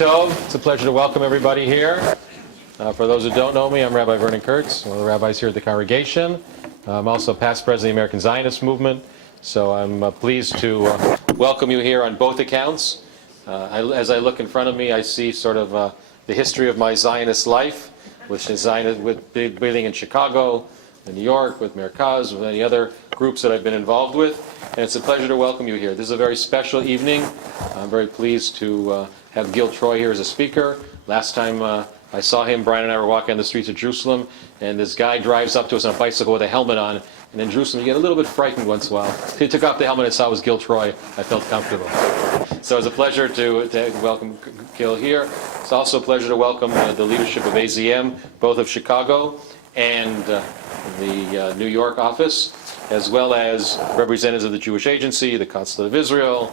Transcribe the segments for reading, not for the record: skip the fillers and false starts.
Tov. It's a pleasure to welcome everybody here. For those who don't know me, I'm Rabbi Vernon Kurtz, one of the rabbis here at the congregation. I'm also past president of the American Zionist movement, so I'm pleased to welcome you here on both accounts. As I look in front of me, I see sort of the history of my Zionist life, which is Zionist with beginning in Chicago, in New York, with Merkaz, with many other groups that I've been involved with. And it's a pleasure to welcome you here. This is a very special evening. I'm very pleased to have Gil Troy here as a speaker. Last time I saw him, Brian and I were walking on the streets of Jerusalem, and this guy drives up to us on a bicycle with a helmet on. And in Jerusalem, you get a little bit frightened once in a while. He took off the helmet and saw it was Gil Troy. I felt comfortable. So it's a pleasure to welcome Gil here. It's also a pleasure to welcome the leadership of AZM, both of Chicago and the New York office, as well as representatives of the Jewish Agency, the Consulate of Israel,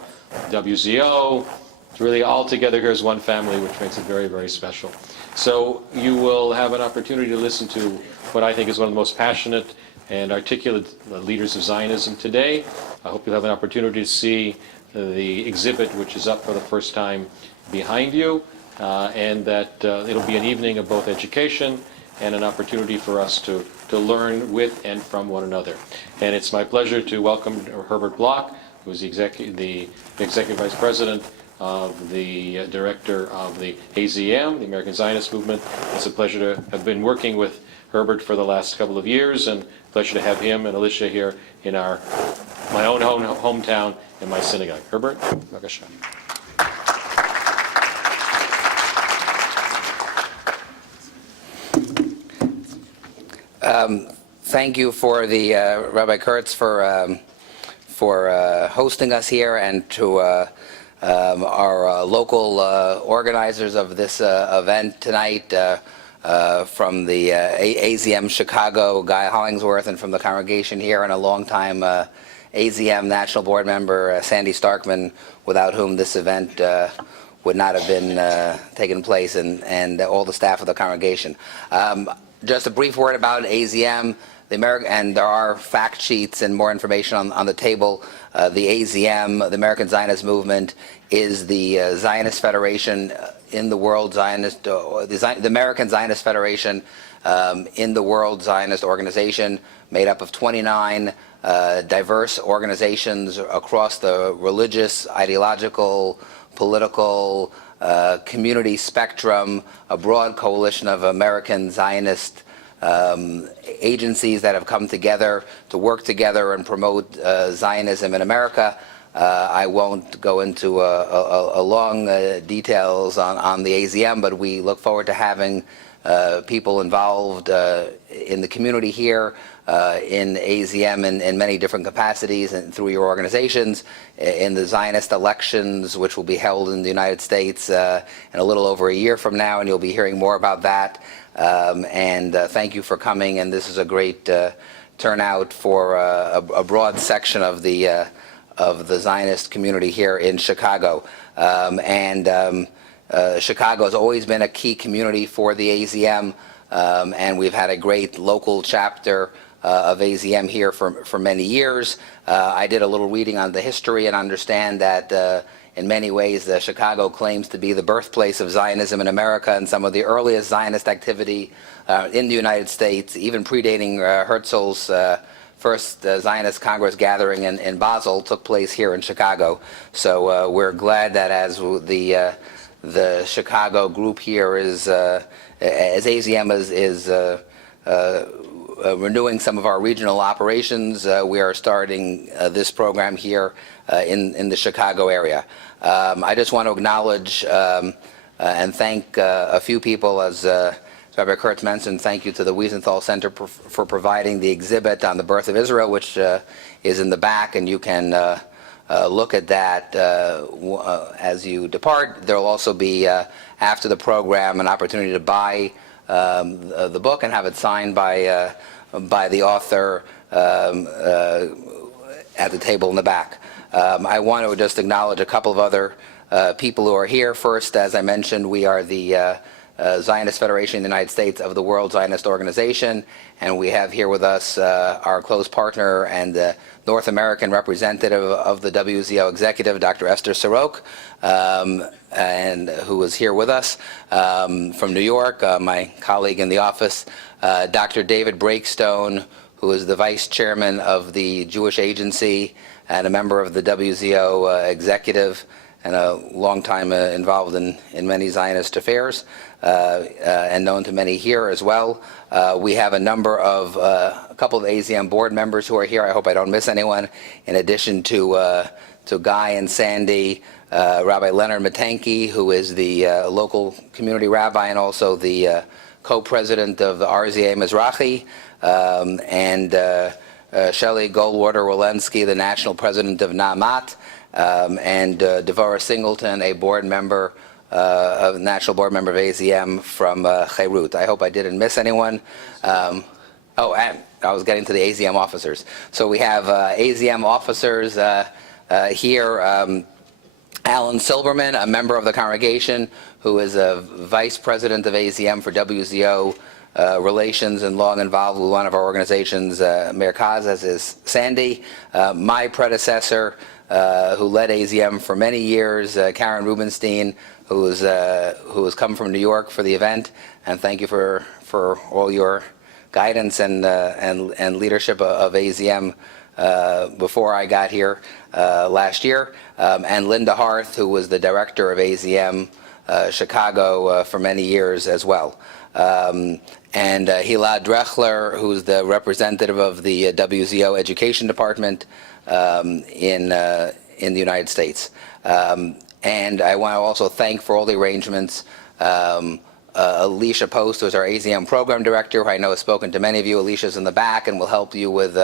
WZO. It's really all together here as one family, which makes it very, very special. So you will have an opportunity to listen to what I think is one of the most passionate and articulate leaders of Zionism today. I hope you'll have an opportunity to see the exhibit, which is up for the first time behind you, and that it'll be an evening of both education and an opportunity for us to learn with and from one another. And it's my pleasure to welcome Herbert Bloch, who is the Executive Vice President of the Director of the AZM, the American Zionist Movement. It's a pleasure to have been working with Herbert for the last couple of years, and pleasure to have him and Alicia here in my own hometown in my synagogue. Herbert, b'vakasha. Thank you for the Rabbi Kurtz for hosting us here, and to our local organizers of this event tonight, from the AZM Chicago, Guy Hollingsworth, and from the congregation here, and a longtime AZM National Board member, Sandy Starkman, without whom this event would not have been taken place, and all the staff of the congregation. Just a brief word about AZM. And there are fact sheets and more information on the table. The AZM, the American Zionist Movement, is the Zionist Federation in the world, the American Zionist Federation in the World Zionist Organization, made up of 29 diverse organizations across the religious, ideological, political, community spectrum, a broad coalition of American Zionist agencies that have come together to work together and promote Zionism in America. I won't go into a long details on the AZM, but we look forward to having people involved in the community here, in AZM in many different capacities and through your organizations, in the Zionist elections, which will be held in the United States in a little over a year from now, and you'll be hearing more about that. Thank you for coming, and this is a great turnout for a broad section of the Zionist community here in Chicago. Chicago has always been a key community for the AZM, and we've had a great local chapter of AZM here for many years. I did a little reading on the history and understand that in many ways Chicago claims to be the birthplace of Zionism in America, and some of the earliest Zionist activity in the United States, even predating Herzl's first Zionist Congress gathering in Basel, took place here in Chicago. So we're glad that as the Chicago group here as AZM is renewing some of our regional operations, we are starting this program here in the Chicago area. I just want to acknowledge and thank a few people, as Rabbi Kurtz mentioned. Thank you to the Wiesenthal Center for providing the exhibit on the birth of Israel, which is in the back, and you can look at that as you depart. There will also be, after the program, an opportunity to buy the book and have it signed by the author at the table in the back. I want to just acknowledge a couple of other people who are here. First, as I mentioned, we are the Zionist Federation in the United States of the World Zionist Organization. And we have here with us our close partner and North American representative of the WZO executive, Dr. Esther Sorok, and who is here with us from New York, my colleague in the office, Dr. David Breakstone, who is the vice chairman of the Jewish Agency and a member of the WZO executive, and a long time involved in many Zionist affairs, and known to many here as well. We have a number of, a couple of AZM board members who are here. I hope I don't miss anyone. In addition to Guy and Sandy, Rabbi Leonard Matanki, who is the local community rabbi and also the co-president of the RZA Mizrahi, and Shelley Goldwater-Walensky, the national president of Na'amat, and Devorah Singleton, a board member, a national board member of AZM from Beirut. I hope I didn't miss anyone. And I was getting to the AZM officers. So we have AZM officers here. Alan Silberman, a member of the congregation, who is a vice president of AZM for WZO relations and long involved with one of our organizations, Merkaz, as is Sandy. My predecessor, who led AZM for many years, Karen Rubenstein, who has come from New York for the event, and thank you for all your guidance and leadership of AZM before I got here last year, and Linda Harth, who was the director of AZM Chicago for many years as well. And Hila Drechler, who's the representative of the WZO Education Department in the United States. And I want to also thank for all the arrangements Alicia Post, who's our AZM program director, who I know has spoken to many of you. Alicia's in the back and will help you with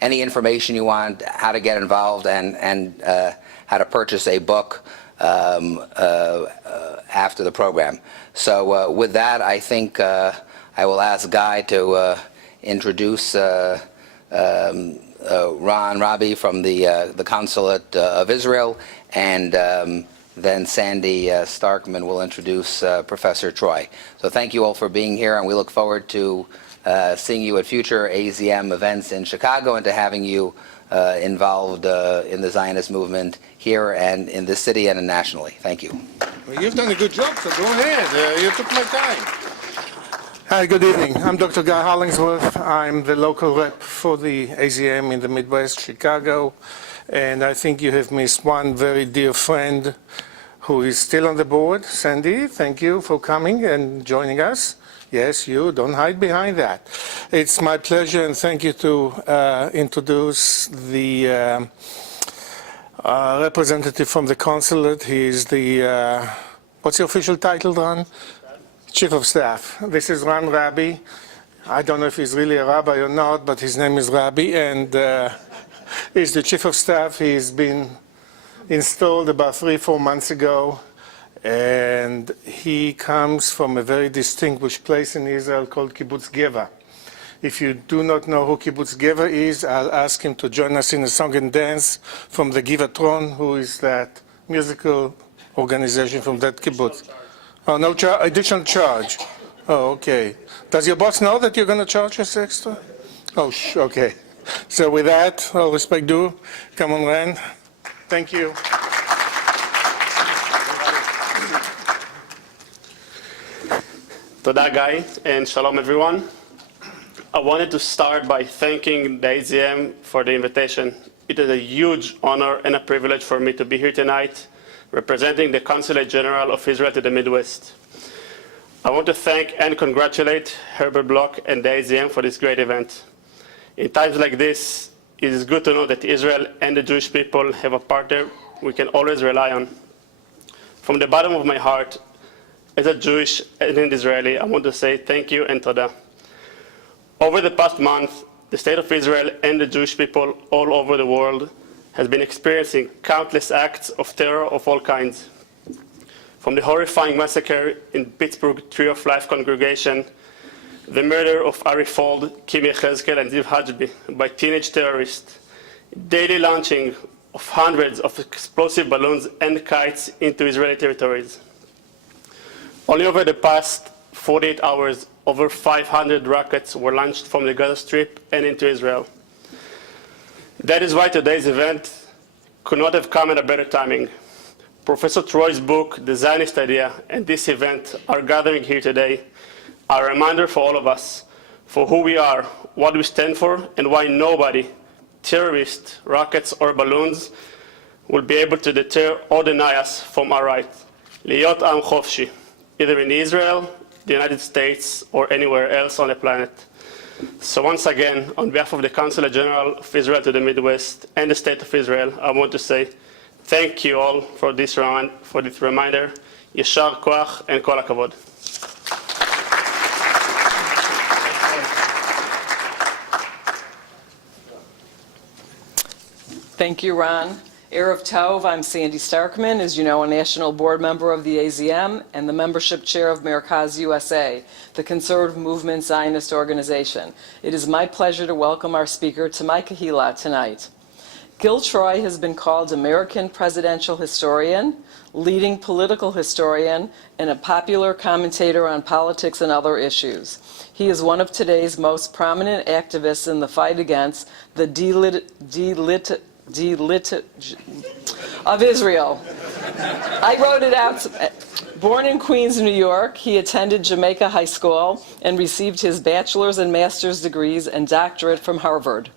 any information you want, how to get involved, and how to purchase a book after the program. So with that, I think I will ask Guy to introduce Ron Rabi from the Consulate of Israel, and then Sandy Starkman will introduce Professor Troy. So thank you all for being here, and we look forward to seeing you at future AZM events in Chicago and to having you involved in the Zionist movement here and in this city and nationally. Thank you. Well, you've done a good job, so go ahead. You took my time. Hi, good evening. I'm Dr. Guy Hollingsworth. I'm the local rep for the AZM in the Midwest, Chicago. And I think you have missed one very dear friend who is still on the board. Sandy, thank you for coming and joining us. Yes, you, don't hide behind that. It's my pleasure, and thank you to introduce the representative from the consulate. He is the, what's your official title, Ron? Chief of Staff. This is Ron Rabi. I don't know if he's really a rabbi or not, but his name is Rabi, and he's the Chief of Staff. He's been installed about 3-4 months ago, and he comes from a very distinguished place in Israel called Kibbutz Geva. If you do not know who Kibbutz Geva is, I'll ask him to join us in a song and dance from the Givatron, who is that musical organization from that kibbutz. Oh, no additional charge. Oh, okay. Does your boss know that you're going to charge us extra? Oh, okay. So with that, all respect due, come on, Ren. Thank you. Toda Guy, and shalom everyone. I wanted to start by thanking the AZM for the invitation. It is a huge honor and a privilege for me to be here tonight, representing the Consulate General of Israel to the Midwest. I want to thank and congratulate Herbert Bloch and the AZM for this great event. In times like this, it is good to know that Israel and the Jewish people have a partner we can always rely on. From the bottom of my heart, as a Jewish and an Israeli, I want to say thank you and toda. Over the past month, the state of Israel and the Jewish people all over the world has been experiencing countless acts of terror of all kinds. From the horrifying massacre in Pittsburgh Tree of Life congregation, the murder of Ari Fold, Kim Yechezkel, and Ziv Hajbi by teenage terrorists, daily launching of hundreds of explosive balloons and kites into Israeli territories. Only over the past 48 hours, over 500 rockets were launched from the Gaza Strip and into Israel. That is why today's event could not have come at a better timing. Professor Troy's book, The Zionist Idea, and this event, our gathering here today, are a reminder for all of us for who we are, what we stand for, and why nobody, terrorists, rockets, or balloons, will be able to deter or deny us from our right. Liot Am Chofshi, either in Israel, the United States, or anywhere else on the planet. So once again, on behalf of the Consulate General of Israel to the Midwest and the State of Israel, I want to say thank you all for this reminder. Yeshar Koach and Kol HaKavod. Thank you, Ron. Erev Tov, I'm Sandy Starkman, as you know, a national board member of the AZM and the membership chair of Merkaz USA, the conservative movement Zionist organization. It is my pleasure to welcome our speaker to my kahila tonight. Gil Troy has been called American presidential historian, leading political historian, and a popular commentator on politics and other issues. He is one of today's most prominent activists in the fight against the of Israel. I wrote it out. Born in Queens, New York, he attended Jamaica High School and received his bachelor's and master's degrees and doctorate from Harvard.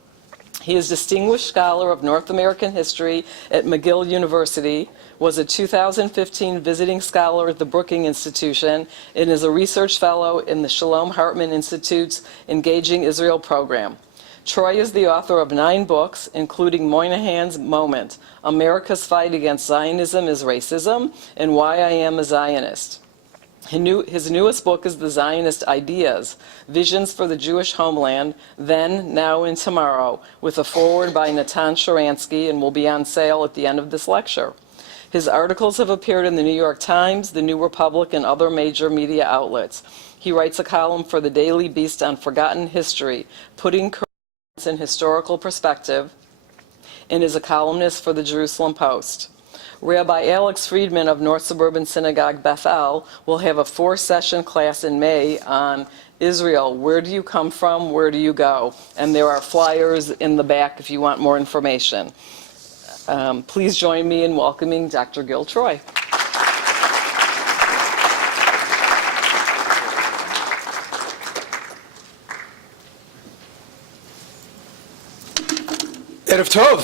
He is Distinguished Scholar of North American History at McGill University, was a 2015 Visiting Scholar at the Brookings Institution, and is a Research Fellow in the Shalom Hartman Institute's Engaging Israel program. Troy is the author of 9 books, including Moynihan's Moment, America's Fight Against Zionism is Racism, and Why I Am a Zionist. His newest book is The Zionist Ideas, Visions for the Jewish Homeland, Then, Now, and Tomorrow, with a foreword by Natan Sharansky, and will be on sale at the end of this lecture. His articles have appeared in the New York Times, the New Republic, and other major media outlets. He writes a column for the Daily Beast on Forgotten History, putting current events in historical perspective, and is a columnist for the Jerusalem Post. Rabbi Alex Friedman of North Suburban Synagogue Bethel will have a 4-session class in May on Israel. Where do you come from? Where do you go? And there are flyers in the back if you want more information. Please join me in welcoming Dr. Gil Troy. Erev Tov.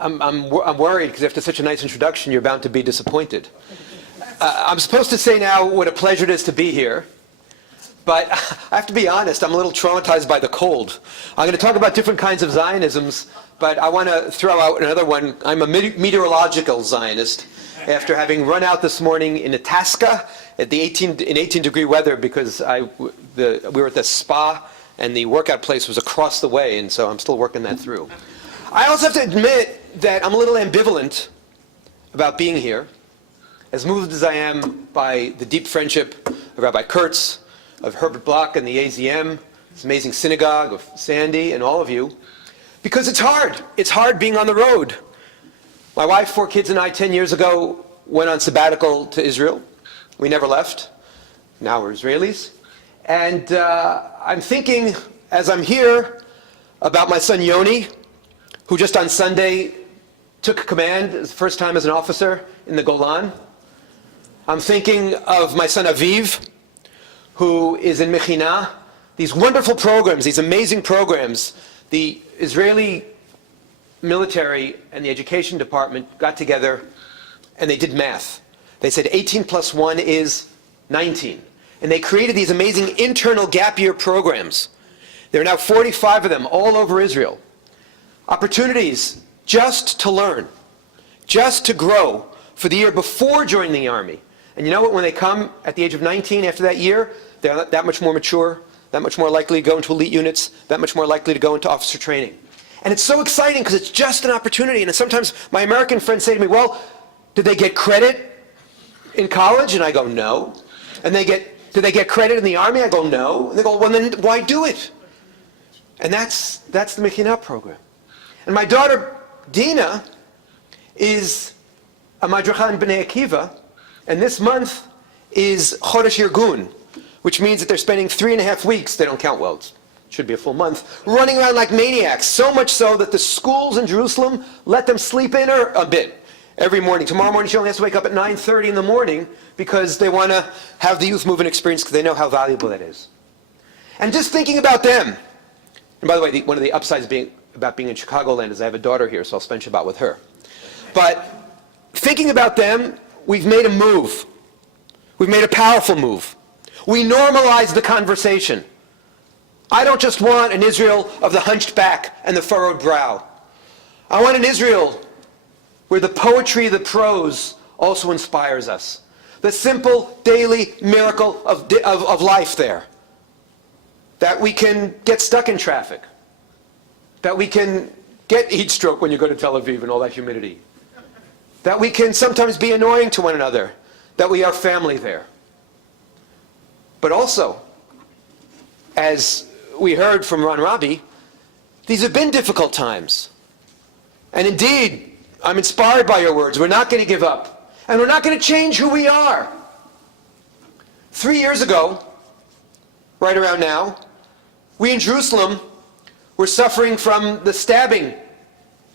I'm worried because after such a nice introduction, you're bound to be disappointed. I'm supposed to say now what a pleasure it is to be here, but I have to be honest, I'm a little traumatized by the cold. I'm going to talk about different kinds of Zionisms, but I want to throw out another one. I'm a meteorological Zionist after having run out this morning in Itasca at the 18-degree weather because we were at the spa and the workout place was across the way, and so I'm still working that through. I also have to admit that I'm a little ambivalent about being here, as moved as I am by the deep friendship of Rabbi Kurtz, of Herbert Bloch and the AZM, this amazing synagogue, of Sandy and all of you, because it's hard. It's hard being on the road. My wife, 4 kids, and I 10 years ago went on sabbatical to Israel. We never left. Now we're Israelis. And I'm thinking, as I'm here, about my son Yoni, who just on Sunday took command, the first time as an officer in the Golan. I'm thinking of my son Aviv, who is in Mechina. These wonderful programs, these amazing programs, the Israeli military and the education department got together and they did math. They said 18 plus 1 is 19. And they created these amazing internal gap year programs. There are now 45 of them all over Israel. Opportunities just to learn, just to grow for the year before joining the army. And you know what? When they come at the age of 19 after that year, they're that much more mature, that much more likely to go into elite units, that much more likely to go into officer training. And it's so exciting because it's just an opportunity. And sometimes my American friends say to me, well, did they get credit in college? And I go, no. And did they get credit in the army? I go, no. And they go, well, then why do it? And that's the Mechina program. And my daughter, Dina, is a Madracha in Bnei Akiva, And this month is Chodesh Irgun, which means that they're spending 3.5 weeks, they don't count well, it should be a full month, running around like maniacs, so much so that the schools in Jerusalem let them sleep in a bit every morning. Tomorrow morning she only has to wake up at 9:30 in the morning because they want to have the youth movement experience because they know how valuable that is. And just thinking about them, and by the way, one of the upsides about being in Chicagoland is I have a daughter here, so I'll spend Shabbat with her. But thinking about them, we've made a move. We've made a powerful move. We normalize the conversation. I don't just want an Israel of the hunched back and the furrowed brow. I want an Israel where the poetry, the prose also inspires us. The simple daily miracle of life there. That we can get stuck in traffic. That we can get heat stroke when you go to Tel Aviv and all that humidity. That we can sometimes be annoying to one another. That we are family there. But also, as we heard from Ron Rabi, these have been difficult times. And indeed, I'm inspired by your words. We're not going to give up. And we're not going to change who we are. 3 years ago, right around now, we in Jerusalem were suffering from the stabbing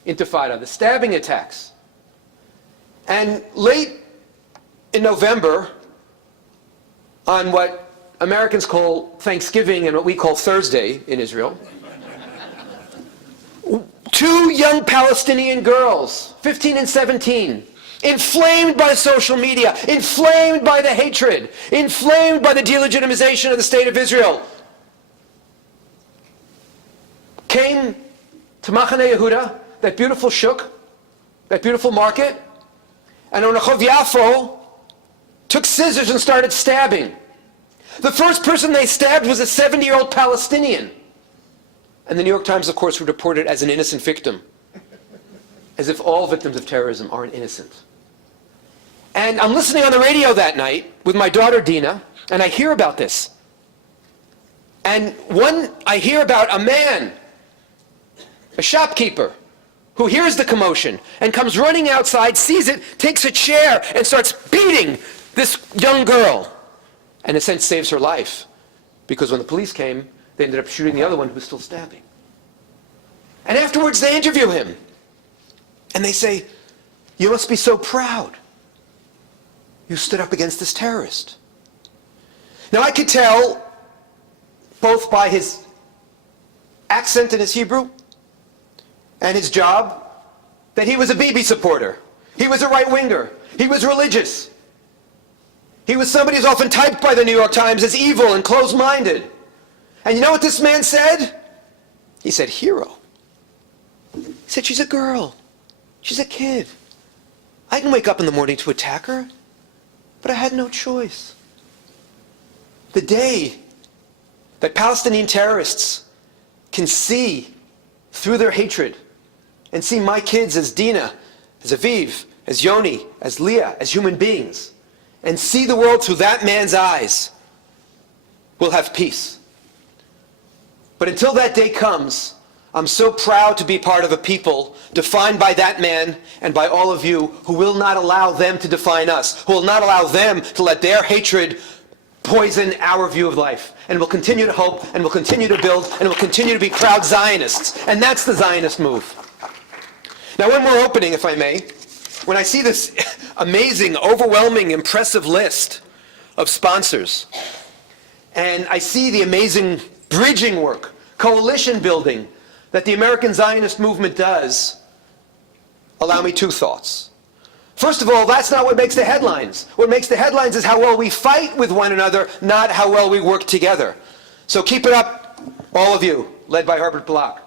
intifada, the stabbing attacks. And late in November, on what Americans call Thanksgiving and what we call Thursday in Israel, 2 young Palestinian girls, 15 and 17, inflamed by social media, inflamed by the hatred, inflamed by the delegitimization of the state of Israel, came to Machane Yehuda, that beautiful shuk, that beautiful market, and on Rehov Yafo took scissors and started stabbing. The first person they stabbed was a 70-year-old Palestinian. And the New York Times, of course, would report it as an innocent victim. As if all victims of terrorism aren't innocent. And I'm listening on the radio that night with my daughter Dina, and I hear about this. And I hear about a man, a shopkeeper, who hears the commotion and comes running outside, sees it, takes a chair, and starts beating this young girl. And in a sense saves her life. Because when the police came, they ended up shooting the other one who was still stabbing. And afterwards they interview him. And they say, "You must be so proud. You stood up against this terrorist." Now I could tell, both by his accent in his Hebrew and his job, that he was a Bibi supporter. He was a right-winger. He was religious. He was somebody who's often typed by the New York Times as evil and closed-minded. And you know what this man said? He said, "Hero." He said, "She's a girl. She's a kid. I didn't wake up in the morning to attack her, but I had no choice." The day that Palestinian terrorists can see through their hatred and see my kids as Dina, as Aviv, as Yoni, as Leah, as human beings, and see the world through that man's eyes, we'll have peace. But until that day comes, I'm so proud to be part of a people defined by that man and by all of you who will not allow them to define us, who will not allow them to let their hatred poison our view of life. And we'll continue to hope, and we'll continue to build, and we'll continue to be proud Zionists. And that's the Zionist move. Now, when we're opening, if I may, when I see this amazing, overwhelming, impressive list of sponsors, and I see the amazing bridging work, coalition building that the American Zionist movement does, allow me 2 thoughts. First of all, that's not what makes the headlines. What makes the headlines is how well we fight with one another, not how well we work together. So keep it up, all of you, led by Herbert Block.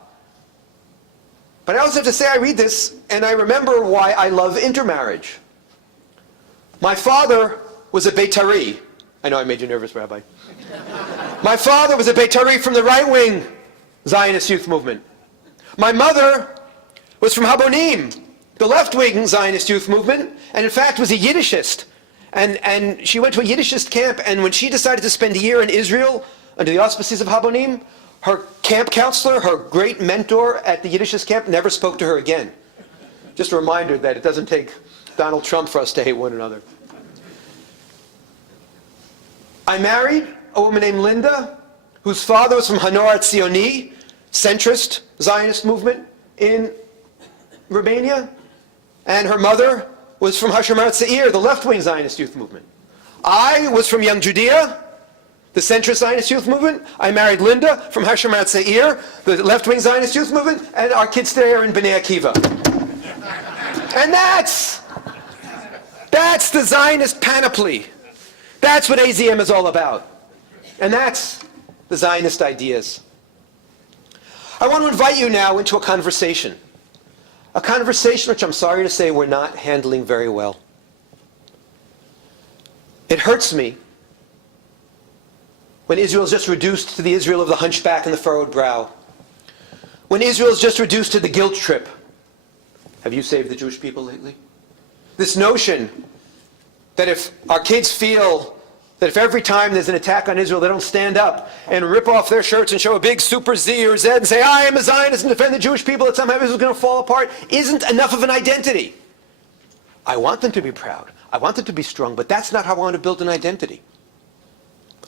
But I also have to say I read this, and I remember why I love intermarriage. My father was a Beitari. I know I made you nervous, Rabbi. My father was a Beitari from the right-wing Zionist youth movement. My mother was from Habonim, the left-wing Zionist youth movement, and in fact was a Yiddishist. And she went to a Yiddishist camp, and when she decided to spend a year in Israel under the auspices of Habonim, her camp counselor, her great mentor at the Yiddishist camp, never spoke to her again. Just a reminder that it doesn't take Donald Trump for us to hate one another. I married a woman named Linda, whose father was from Hanor Tzioni, centrist Zionist movement in Romania, and her mother was from Hashomer Tzair, the left-wing Zionist youth movement. I was from Young Judea, the centrist Zionist youth movement. I married Linda from Hashomer Tzair, the left-wing Zionist youth movement, and our kids today are in Bnei Akiva. And that's the Zionist panoply. That's what AZM is all about. And that's the Zionist ideas. I want to invite you now into a conversation. A conversation which I'm sorry to say we're not handling very well. It hurts me when Israel is just reduced to the Israel of the hunchback and the furrowed brow. When Israel is just reduced to the guilt trip. Have you saved the Jewish people lately? This notion that if our kids feel that if every time there's an attack on Israel, they don't stand up and rip off their shirts and show a big super Z or Z and say, I am a Zionist and defend the Jewish people, that somehow Israel's going to fall apart, isn't enough of an identity. I want them to be proud. I want them to be strong, but that's not how I want to build an identity.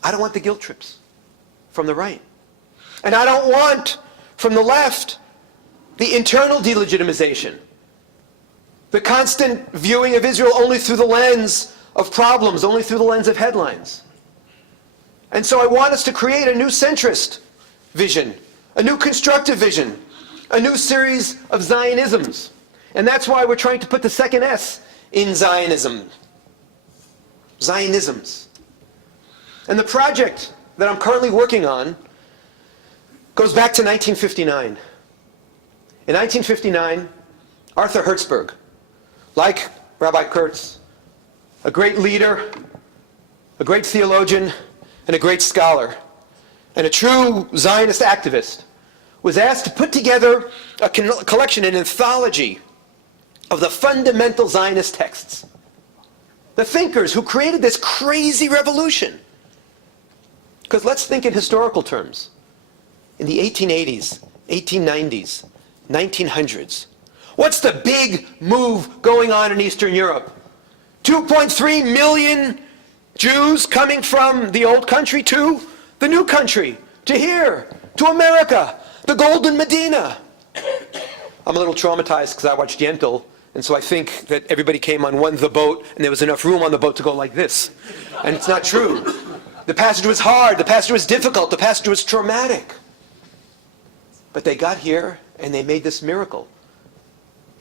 I don't want the guilt trips from the right. And I don't want, from the left, the internal delegitimization. The constant viewing of Israel only through the lens of problems, only through the lens of headlines. And so I want us to create a new centrist vision, a new constructive vision, a new series of Zionisms. And that's why we're trying to put the second S in Zionism. Zionisms. And the project that I'm currently working on goes back to 1959. In 1959, Arthur Hertzberg, like Rabbi Kurtz, a great leader, a great theologian, and a great scholar, and a true Zionist activist, was asked to put together a collection, an anthology of the fundamental Zionist texts. The thinkers who created this crazy revolution. Because let's think in historical terms. In the 1880s, 1890s, 1900s, what's the big move going on in Eastern Europe? 2.3 million Jews coming from the old country to the new country, to here, to America, the Golden Medina. I'm a little traumatized because I watched Yentl, and so I think that everybody came on the boat, and there was enough room on the boat to go like this. And it's not true. The passage was hard, the passage was difficult, the passage was traumatic. But they got here, and they made this miracle.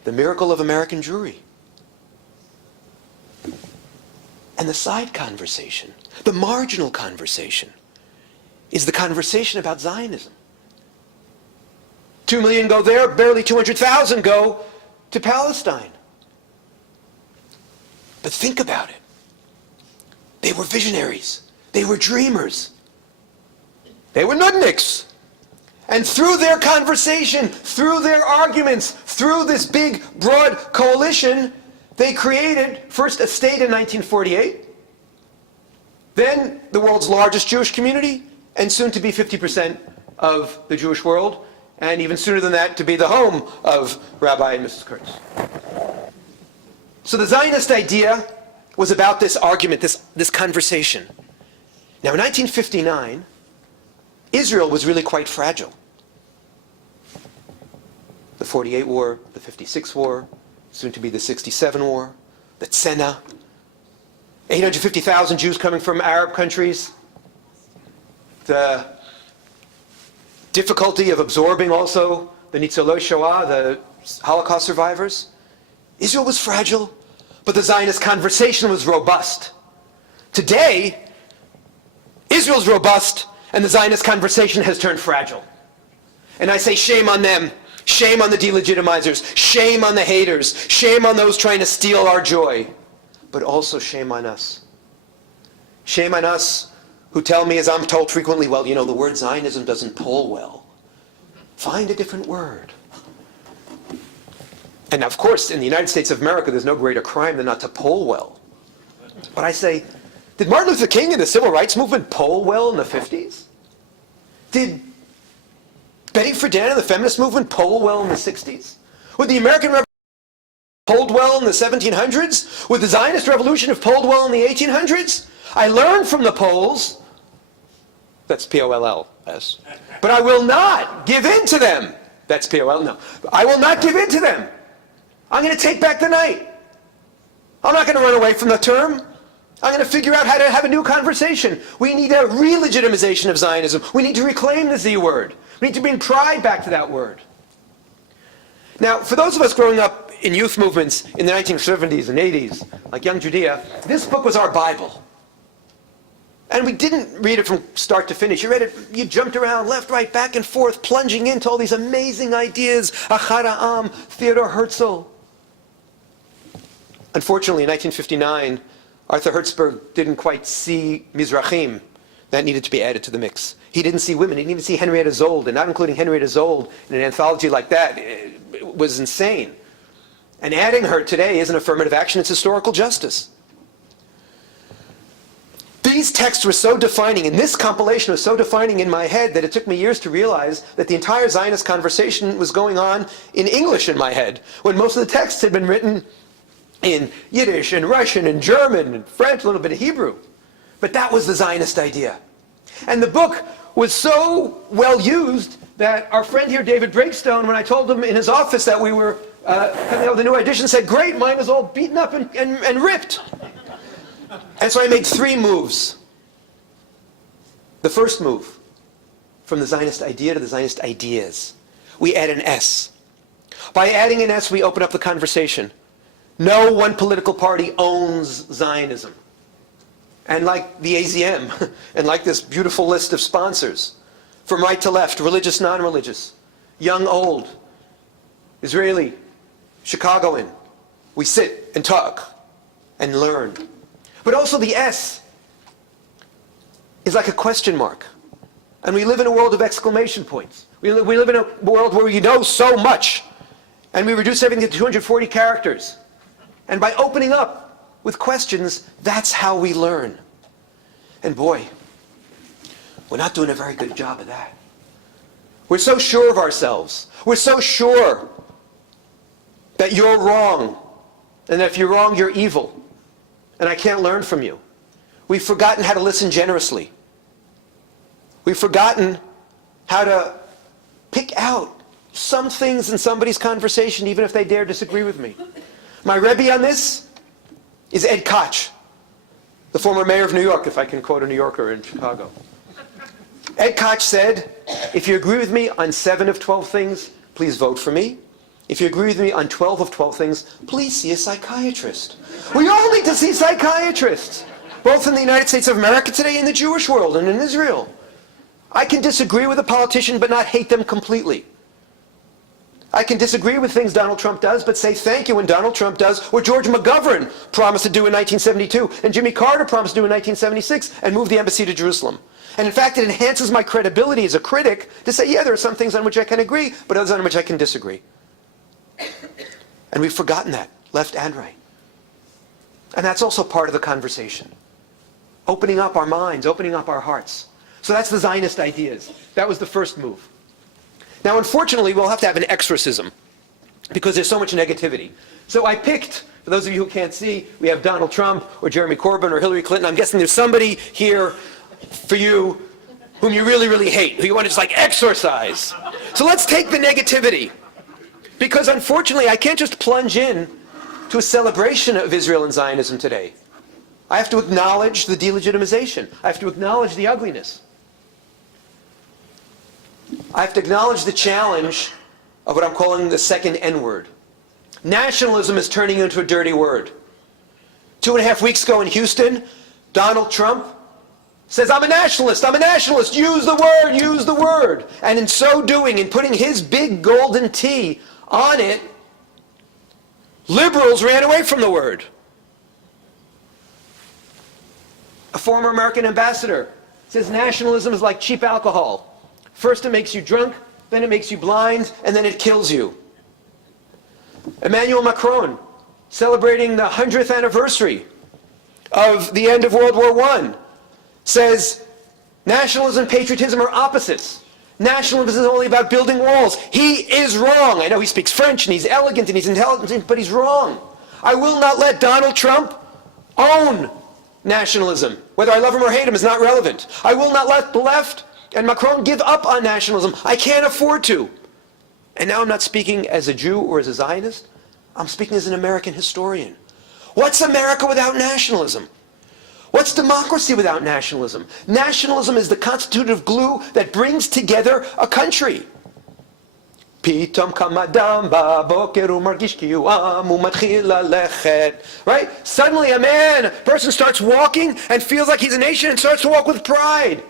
The miracle of American Jewry. And the side conversation, the marginal conversation, is the conversation about Zionism. 2 million go there, barely 200,000 go to Palestine. But think about it. They were visionaries. They were dreamers. They were nudniks. And through their conversation, through their arguments, through this big, broad coalition, they created first a state in 1948, then the world's largest Jewish community, and soon to be 50% of the Jewish world, and even sooner than that to be the home of Rabbi and Mrs. Kurtz. So the Zionist idea was about this argument, this conversation. Now in 1959, Israel was really quite fragile. The 48 war, the 56 war, soon to be the 67 war, the Tzena, 850,000 Jews coming from Arab countries, the difficulty of absorbing also the Nitzolei Shoah, the Holocaust survivors. Israel was fragile, but the Zionist conversation was robust. Today, Israel's robust, and the Zionist conversation has turned fragile. And I say shame on them. Shame on the delegitimizers. Shame on the haters. Shame on those trying to steal our joy. But also shame on us. Shame on us who tell me, as I'm told frequently, well, the word Zionism doesn't poll well. Find a different word. And of course, in the United States of America, there's no greater crime than not to poll well. But I say, did Martin Luther King and the Civil Rights Movement poll well in the 50s? Did Betty Friedan and the feminist movement poll well in the 60s? Would the American Revolution have polled well in the 1700s? Would the Zionist Revolution have polled well in the 1800s? I learn from the Poles. That's P-O-L-L-S. But I will not give in to them. That's P-O-L, no. I will not give in to them. I'm going to take back the night. I'm not going to run away from the term. I'm going to figure out how to have a new conversation. We need a re-legitimization of Zionism. We need to reclaim the Z word. We need to bring pride back to that word. Now, for those of us growing up in youth movements in the 1970s and 80s, like Young Judea, this book was our Bible. And we didn't read it from start to finish. You read it, you jumped around left, right, back and forth, plunging into all these amazing ideas. Achad Ha'am, Theodor Herzl. Unfortunately, in 1959, Arthur Hertzberg didn't quite see Mizrachim. That needed to be added to the mix. He didn't see women. He didn't even see Henrietta Zold. And not including Henrietta Zold in an anthology like that was insane. And adding her today isn't affirmative action, it's historical justice. These texts were so defining, and this compilation was so defining in my head that it took me years to realize that the entire Zionist conversation was going on in English in my head, when most of the texts had been written in Yiddish and Russian and German and French, a little bit of Hebrew. But that was the Zionist idea. And the book was so well used that our friend here, David Breakstone, when I told him in his office that we were coming out with a new edition, said, "Great, mine is all beaten up and ripped." And so I made 3 moves. The first move, from the Zionist idea to the Zionist ideas. We add an S. By adding an S, we open up the conversation. No one political party owns Zionism. And like the AZM, and like this beautiful list of sponsors, from right to left, religious, non-religious, young, old, Israeli, Chicagoan, we sit and talk and learn. But also the S is like a question mark. And we live in a world of exclamation points. We live in a world where we know so much, and we reduce everything to 240 characters. And by opening up with questions, that's how we learn. And boy, we're not doing a very good job of that. We're so sure of ourselves. We're so sure that you're wrong, and that if you're wrong, you're evil, and I can't learn from you. We've forgotten how to listen generously. We've forgotten how to pick out some things in somebody's conversation, even if they dare disagree with me. My Rebbe on this is Ed Koch, the former mayor of New York, if I can quote a New Yorker in Chicago. Ed Koch said, "If you agree with me on 7 of 12 things, please vote for me. If you agree with me on 12 of 12 things, please see a psychiatrist." We all need to see psychiatrists, both in the United States of America today, in the Jewish world, and in Israel. I can disagree with a politician, but not hate them completely. I can disagree with things Donald Trump does, but say thank you when Donald Trump does what George McGovern promised to do in 1972, and Jimmy Carter promised to do in 1976, and move the embassy to Jerusalem. And in fact, it enhances my credibility as a critic to say, yeah, there are some things on which I can agree, but others on which I can disagree. And we've forgotten that, left and right. And that's also part of the conversation. Opening up our minds, opening up our hearts. So that's the Zionist ideas. That was the first move. Now, unfortunately, we'll have to have an exorcism because there's so much negativity. So I picked, for those of you who can't see, we have Donald Trump or Jeremy Corbyn or Hillary Clinton. I'm guessing there's somebody here for you whom you really, really hate, who you want to just like exorcise. So let's take the negativity. Because unfortunately, I can't just plunge in to a celebration of Israel and Zionism today. I have to acknowledge the delegitimization. I have to acknowledge the ugliness. I have to acknowledge the challenge of what I'm calling the second N-word. Nationalism is turning into a dirty word. 2.5 weeks ago in Houston, Donald Trump says, I'm a nationalist, use the word, use the word. And in so doing, in putting his big golden T on it, liberals ran away from the word. A former American ambassador says nationalism is like cheap alcohol. First it makes you drunk, then it makes you blind, and then it kills you. Emmanuel Macron, celebrating the 100th anniversary of the end of World War I, says nationalism and patriotism are opposites. Nationalism is only about building walls. He is wrong. I know he speaks French and he's elegant and he's intelligent, but he's wrong. I will not let Donald Trump own nationalism. Whether I love him or hate him is not relevant. I will not let the left and Macron give up on nationalism. I can't afford to. And now I'm not speaking as a Jew or as a Zionist. I'm speaking as an American historian. What's America without nationalism? What's democracy without nationalism? Nationalism is the constitutive glue that brings together a country. Pitom kamadam ba'boker u'margish ki hu am u'matchil lalechet. Right? Suddenly a person starts walking and feels like he's a nation and starts to walk with pride.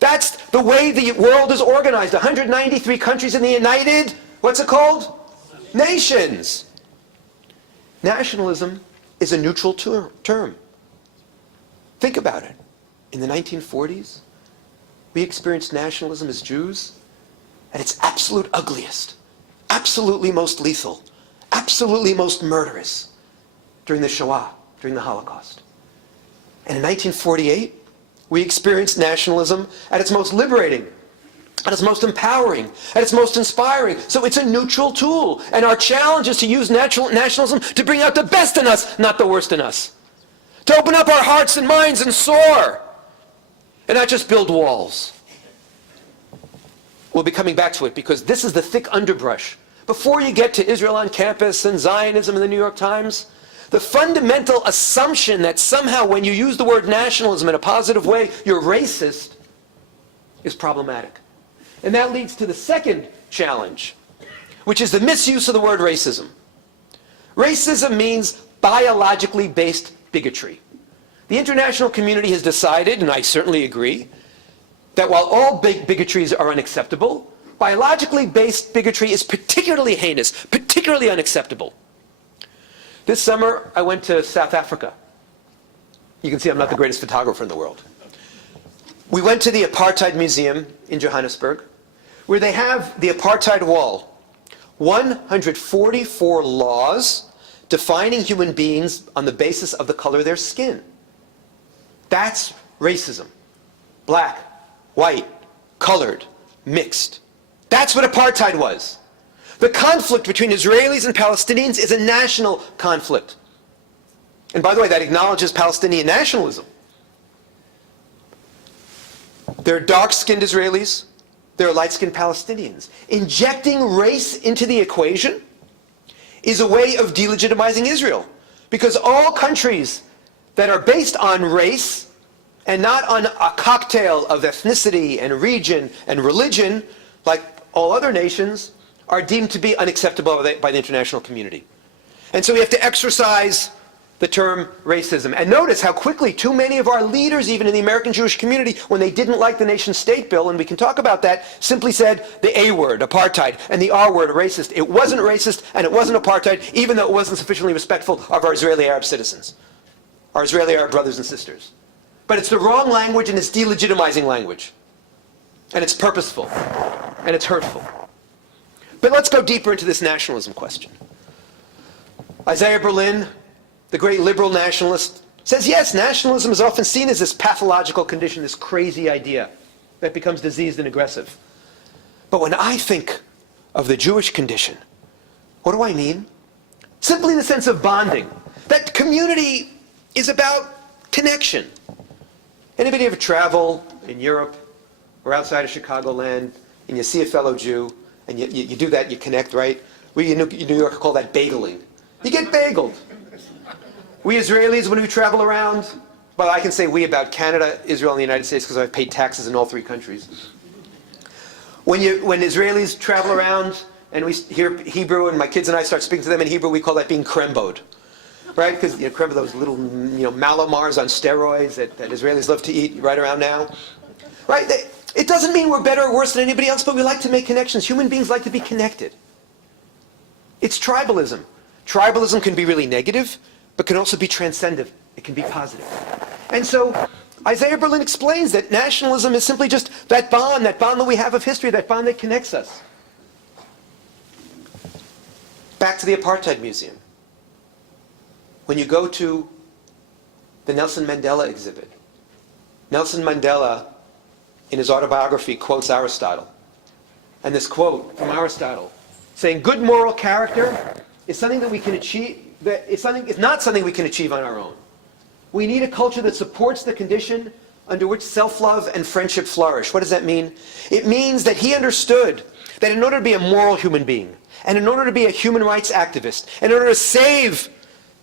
That's the way the world is organized. 193 countries in the United, what's it called? Nations. Nationalism is a neutral term. Think about it. In the 1940s, we experienced nationalism as Jews at its absolute ugliest, absolutely most lethal, absolutely most murderous during the Shoah, during the Holocaust. And in 1948, we experienced nationalism at its most liberating, at its most empowering, at its most inspiring. So it's a neutral tool. And our challenge is to use nationalism to bring out the best in us, not the worst in us. To open up our hearts and minds and soar. And not just build walls. We'll be coming back to it because this is the thick underbrush. Before you get to Israel on campus and Zionism in the New York Times, the fundamental assumption that somehow when you use the word nationalism in a positive way, you're racist, is problematic. And that leads to the second challenge, which is the misuse of the word racism. Racism means biologically based bigotry. The international community has decided, and I certainly agree, that while all bigotries are unacceptable, biologically based bigotry is particularly heinous, particularly unacceptable. This summer, I went to South Africa. You can see I'm not the greatest photographer in the world. We went to the Apartheid Museum in Johannesburg, where they have the apartheid wall. 144 laws defining human beings on the basis of the color of their skin. That's racism. Black, white, colored, mixed. That's what apartheid was. The conflict between Israelis and Palestinians is a national conflict. And by the way, that acknowledges Palestinian nationalism. There are dark-skinned Israelis, there are light-skinned Palestinians. Injecting race into the equation is a way of delegitimizing Israel. Because all countries that are based on race and not on a cocktail of ethnicity and region and religion, like all other nations, are deemed to be unacceptable by the international community. And so we have to exercise the term racism. And notice how quickly too many of our leaders, even in the American Jewish community, when they didn't like the nation-state bill, and we can talk about that, simply said the A word, apartheid, and the R word, racist. It wasn't racist, and it wasn't apartheid, even though it wasn't sufficiently respectful of our Israeli Arab citizens, our Israeli Arab brothers and sisters. But it's the wrong language, and it's delegitimizing language. And it's purposeful, and it's hurtful. But let's go deeper into this nationalism question. Isaiah Berlin, the great liberal nationalist, says, yes, nationalism is often seen as this pathological condition, this crazy idea that becomes diseased and aggressive. But when I think of the Jewish condition, what do I mean? Simply the sense of bonding. That community is about connection. Anybody ever travel in Europe or outside of Chicagoland and you see a fellow Jew and you do that, you connect, right? We in New York call that bageling. You get bageled. We Israelis, when we travel around, well, I can say we about Canada, Israel, and the United States because I've paid taxes in all three countries. When Israelis travel around and we hear Hebrew and my kids and I start speaking to them in Hebrew, we call that being krembod. Right? Because krembo, those little malomars on steroids that Israelis love to eat right around now. Right? It doesn't mean we're better or worse than anybody else, but we like to make connections. Human beings like to be connected. It's tribalism. Tribalism can be really negative, but can also be transcendent. It can be positive. And so Isaiah Berlin explains that nationalism is simply just that bond that we have of history, that bond that connects us. Back to the Apartheid Museum. When you go to the Nelson Mandela exhibit, Nelson Mandela, in his autobiography, quotes Aristotle. And this quote from Aristotle, saying, good moral character is something that we can achieve, it's not something we can achieve on our own. We need a culture that supports the condition under which self-love and friendship flourish. What does that mean? It means that he understood that in order to be a moral human being, and in order to be a human rights activist, in order to save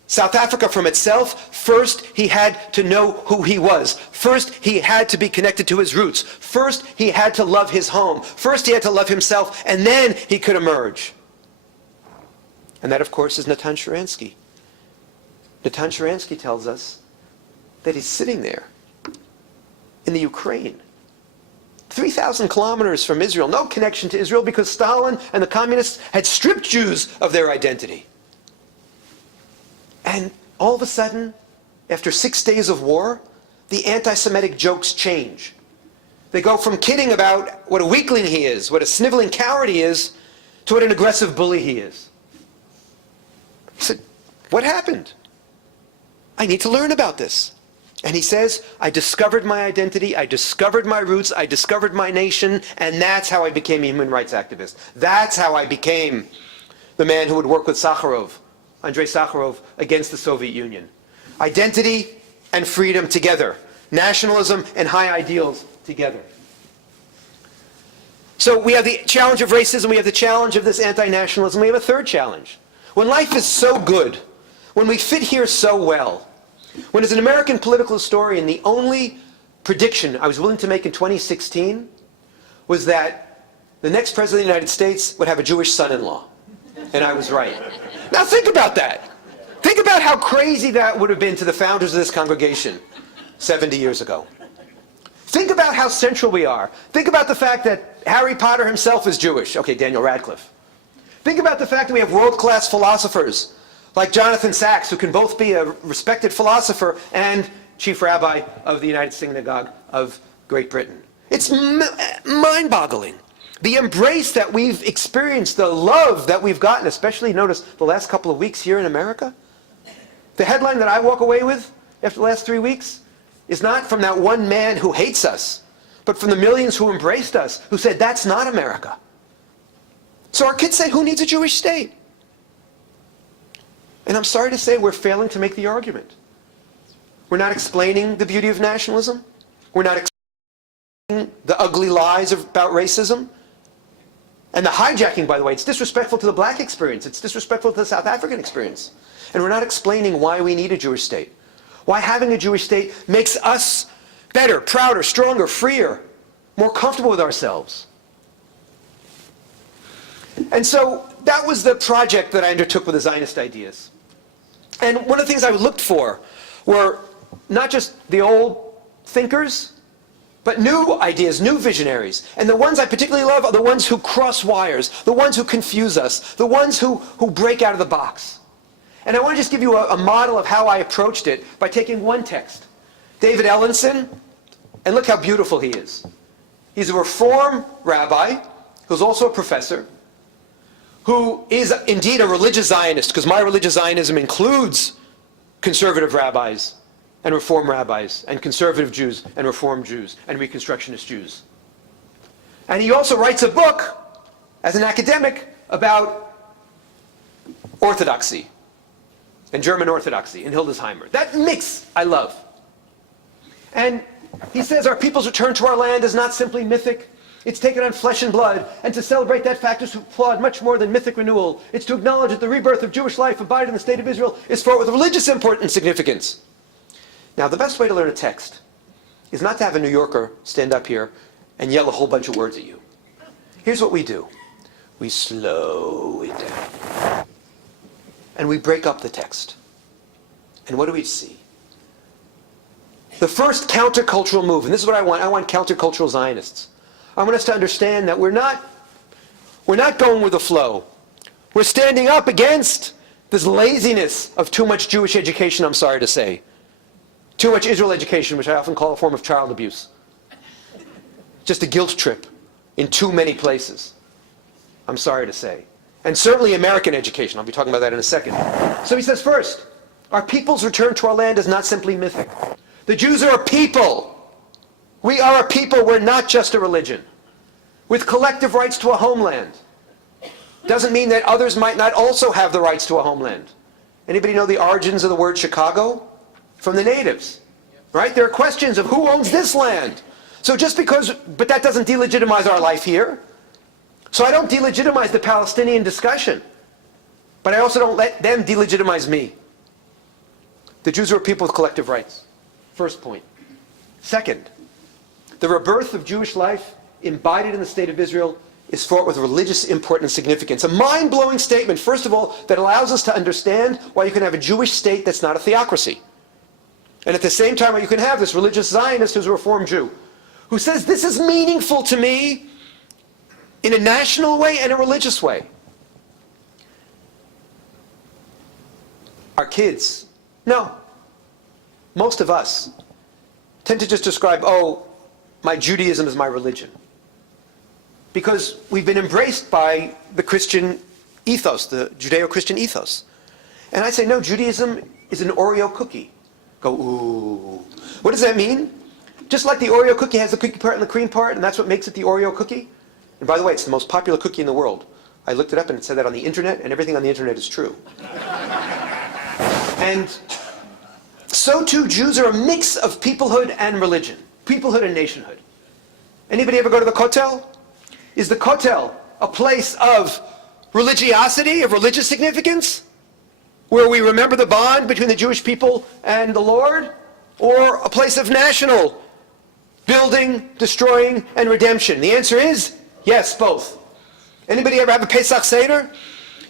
South Africa from itself, first he had to know who he was. First he had to be connected to his roots. First he had to love his home. First he had to love himself, and then he could emerge. And that, of course, is Natan Sharansky. Natan Sharansky tells us that he's sitting there in the Ukraine, 3,000 kilometers from Israel, no connection to Israel because Stalin and the communists had stripped Jews of their identity. And all of a sudden, after 6 days of war, the anti-Semitic jokes change. They go from kidding about what a weakling he is, what a sniveling coward he is, to what an aggressive bully he is. He said, what happened? I need to learn about this. And he says, I discovered my identity, I discovered my roots, I discovered my nation, and that's how I became a human rights activist. That's how I became the man who would work with Sakharov, Andrei Sakharov, against the Soviet Union. Identity and freedom together. Nationalism and high ideals together. So we have the challenge of racism, we have the challenge of this anti-nationalism, we have a third challenge. When life is so good, when we fit here so well, when as an American political historian, the only prediction I was willing to make in 2016 was that the next president of the United States would have a Jewish son-in-law. And I was right. Now think about that. Think about how crazy that would have been to the founders of this congregation 70 years ago. Think about how central we are. Think about the fact that Harry Potter himself is Jewish. Okay, Daniel Radcliffe. Think about the fact that we have world-class philosophers like Jonathan Sacks, who can both be a respected philosopher and chief rabbi of the United Synagogue of Great Britain. It's mind-boggling. The embrace that we've experienced, the love that we've gotten, especially, notice, the last couple of weeks here in America. The headline that I walk away with after the last 3 weeks is not from that one man who hates us, but from the millions who embraced us, who said, that's not America. So our kids say, who needs a Jewish state? And I'm sorry to say we're failing to make the argument. We're not explaining the beauty of nationalism. We're not explaining the ugly lies about racism. And the hijacking, by the way, it's disrespectful to the black experience. It's disrespectful to the South African experience. And we're not explaining why we need a Jewish state. Why having a Jewish state makes us better, prouder, stronger, freer, more comfortable with ourselves. And so that was the project that I undertook with the Zionist ideas. And one of the things I looked for were not just the old thinkers, but new ideas, new visionaries. And the ones I particularly love are the ones who cross wires, the ones who confuse us, the ones who break out of the box. And I want to just give you a model of how I approached it by taking one text. David Ellenson, and look how beautiful he is. He's a Reform rabbi who's also a professor, who is indeed a religious Zionist, because my religious Zionism includes conservative rabbis and Reform rabbis and conservative Jews and Reform Jews and Reconstructionist Jews. And he also writes a book as an academic about Orthodoxy and German Orthodoxy in Hildesheimer. That mix I love. And he says our people's return to our land is not simply mythic. It's taken on flesh and blood, and to celebrate that fact is to applaud much more than mythic renewal. It's to acknowledge that the rebirth of Jewish life abided in the state of Israel is fraught with religious import and significance. Now, the best way to learn a text is not to have a New Yorker stand up here and yell a whole bunch of words at you. Here's what we do. We slow it down. And we break up the text. And what do we see? The first countercultural move, and this is what I want countercultural Zionists. I want us to understand that we're not going with the flow. We're standing up against this laziness of too much Jewish education, I'm sorry to say. Too much Israel education, which I often call a form of child abuse. Just a guilt trip in too many places, I'm sorry to say. And certainly American education. I'll be talking about that in a second. So he says, first, our people's return to our land is not simply mythic. The Jews are a people. We are a people, we're not just a religion. With collective rights to a homeland. Doesn't mean that others might not also have the rights to a homeland. Anybody know the origins of the word Chicago? from the natives, right? There are questions of who owns this land. So just because, but that doesn't delegitimize our life here. So I don't delegitimize the Palestinian discussion, but I also don't let them delegitimize me. The Jews are a people with collective rights. First point. Second, the rebirth of Jewish life embodied in the State of Israel is fraught with religious import and significance. A mind-blowing statement, first of all, that allows us to understand why you can have a Jewish state that's not a theocracy. And at the same time, why you can have this religious Zionist who's a Reformed Jew, who says this is meaningful to me in a national way and a religious way. Our kids, no, most of us tend to just describe, oh, my Judaism is my religion. Because we've been embraced by the Christian ethos, the Judeo-Christian ethos. And I say, no, Judaism is an Oreo cookie. Go, ooh. What does that mean? Just like the Oreo cookie has the cookie part and the cream part, and that's what makes it the Oreo cookie. And by the way, it's the most popular cookie in the world. I looked it up and it said that on the internet, and everything on the internet is true. And so too, Jews are a mix of peoplehood and religion. Peoplehood and nationhood. Anybody ever go to the Kotel? Is the Kotel a place of religiosity, of religious significance, where we remember the bond between the Jewish people and the Lord? Or a place of national building, destroying, and redemption? The answer is yes, both. Anybody ever have a Pesach Seder?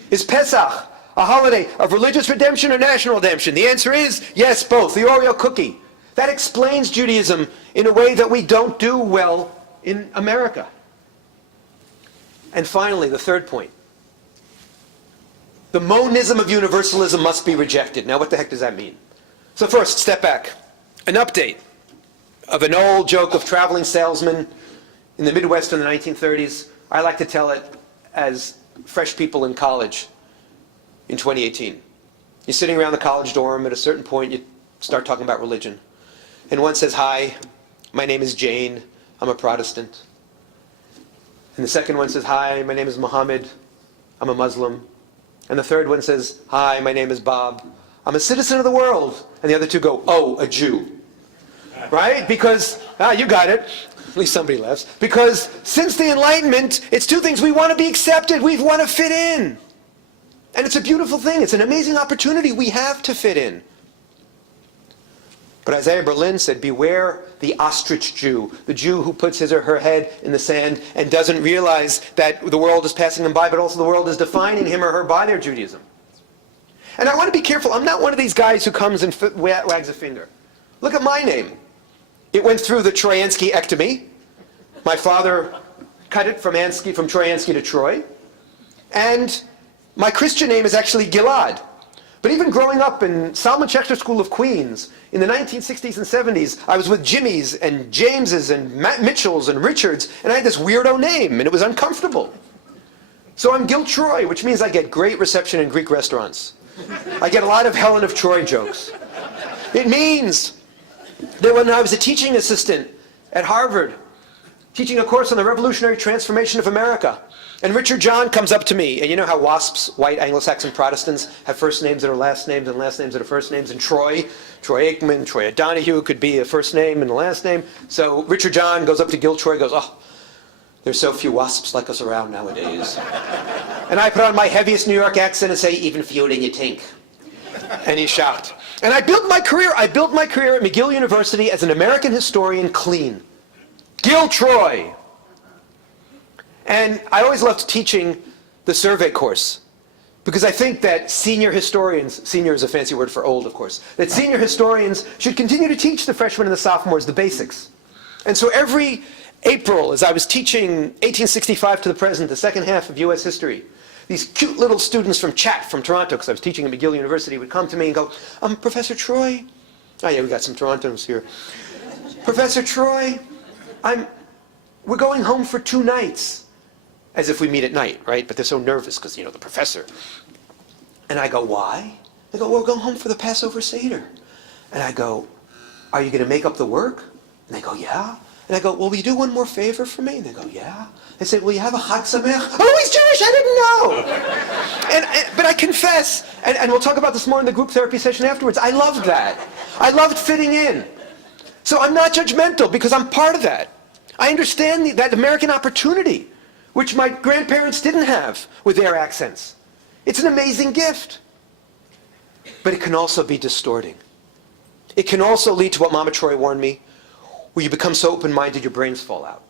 Is Pesach a holiday of religious redemption or national redemption? The answer is yes, both. The Oreo cookie. That explains Judaism in a way that we don't do well in America. And finally, the third point. The monism of universalism must be rejected. Now, what the heck does that mean? So first, step back. An update of an old joke of traveling salesmen in the Midwest in the 1930s. I like to tell it as fresh people in college in 2018. You're sitting around the college dorm. At a certain point, you start talking about religion. And one says, hi, my name is Jane. I'm a Protestant. And the second one says, hi, my name is Muhammad. I'm a Muslim. And the third one says, hi, my name is Bob. I'm a citizen of the world. And the other two go, oh, a Jew. Right? Because, you got it. At least somebody laughs. Because since the Enlightenment, it's two things. We want to be accepted. We want to fit in. And it's a beautiful thing. It's an amazing opportunity we have to fit in. But Isaiah Berlin said, beware the ostrich Jew, the Jew who puts his or her head in the sand and doesn't realize that the world is passing them by, but also the world is defining him or her by their Judaism. And I want to be careful. I'm not one of these guys who comes and wags a finger. Look at my name. It went through the Troyansky-ectomy. My father cut it from Troyansky to Troy. And my Christian name is actually Gilad. But even growing up in Salman Schechter School of Queens, in the 1960s and 70s, I was with Jimmys and Jameses and Matt Mitchells and Richards, and I had this weirdo name, and it was uncomfortable. So I'm Gil Troy, which means I get great reception in Greek restaurants. I get a lot of Helen of Troy jokes. It means that when I was a teaching assistant at Harvard, teaching a course on the revolutionary transformation of America, and Richard John comes up to me, and you know how WASPs, white Anglo-Saxon Protestants, have first names that are last names and last names that are first names, and Troy Aikman, Troy O'Donoghue could be a first name and a last name. So Richard John goes up to Gil Troy and goes, oh, there's so few WASPs like us around nowadays. And I put on my heaviest New York accent and say, even fewer than you think. And he's shocked. And I built my career at McGill University as an American historian clean. Gil Troy. And I always loved teaching the survey course, because I think that senior historians, senior is a fancy word for old, of course, that senior historians should continue to teach the freshmen and the sophomores the basics. And so every April, as I was teaching 1865 to the present, the second half of US history, these cute little students from Chat, from Toronto, because I was teaching at McGill University, would come to me and go, Professor Troy, oh yeah, we got some Torontons here. Professor Troy, we're going home for 2 nights. As if we meet at night, right? But they're so nervous because, the professor. And I go, why? They go, well, we're going home for the Passover Seder. And I go, are you going to make up the work? And they go, yeah. And I go, well, will you do one more favor for me? And they go, yeah. I say, will you have a Chag Sameach? Oh, he's Jewish, I didn't know. But I confess, and we'll talk about this more in the group therapy session afterwards, I loved that. I loved fitting in. So I'm not judgmental because I'm part of that. I understand that American opportunity, which my grandparents didn't have with their accents. It's an amazing gift. But it can also be distorting. It can also lead to what Mama Troy warned me, where you become so open-minded your brains fall out.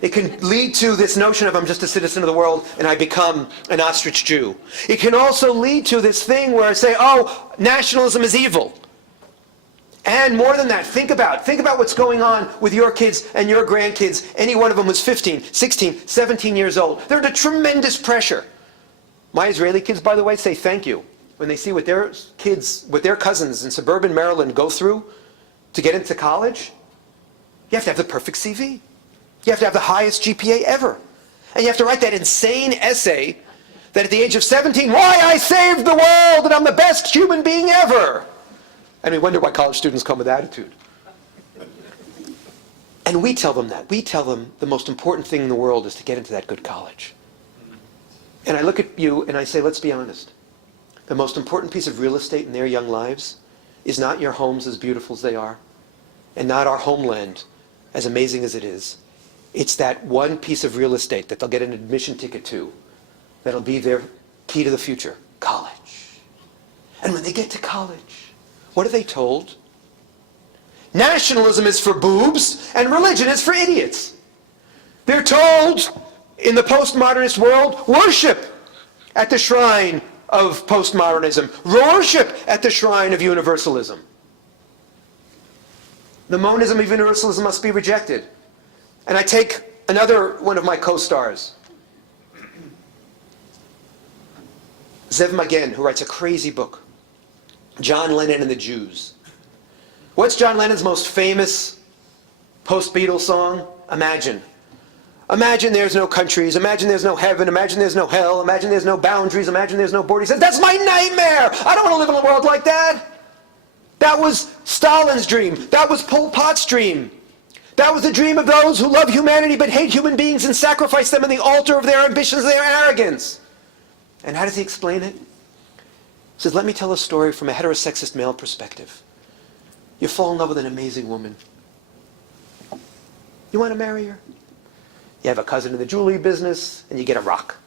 It can lead to this notion of I'm just a citizen of the world and I become an ostrich Jew. It can also lead to this thing where I say, oh, nationalism is evil. And more than that, think about what's going on with your kids and your grandkids. Any one of them who's 15, 16, 17 years old. They're under tremendous pressure. My Israeli kids, by the way, say thank you when they see what their kids, what their cousins in suburban Maryland go through to get into college. You have to have the perfect CV. You have to have the highest GPA ever. And you have to write that insane essay that at the age of 17, why I saved the world and I'm the best human being ever. And we wonder why college students come with attitude. And we tell them that. We tell them the most important thing in the world is to get into that good college. And I look at you and I say, let's be honest. The most important piece of real estate in their young lives is not your homes as beautiful as they are, and not our homeland as amazing as it is. It's that one piece of real estate that they'll get an admission ticket to that'll be their key to the future, college. And when they get to college, what are they told? Nationalism is for boobs and religion is for idiots. They're told in the postmodernist world, worship at the shrine of postmodernism, worship at the shrine of universalism. The monism of universalism must be rejected. And I take another one of my co-stars, Zev Magen, who writes a crazy book, John Lennon and the Jews. What's John Lennon's most famous post-Beatles song? Imagine. Imagine there's no countries, imagine there's no heaven, imagine there's no hell, imagine there's no boundaries, imagine there's no borders. He says, that's my nightmare! I don't want to live in a world like that! That was Stalin's dream. That was Pol Pot's dream. That was the dream of those who love humanity but hate human beings and sacrifice them on the altar of their ambitions and their arrogance. And how does he explain it? He says, let me tell a story from a heterosexist male perspective. You fall in love with an amazing woman. You want to marry her? You have a cousin in the jewelry business, and you get a rock.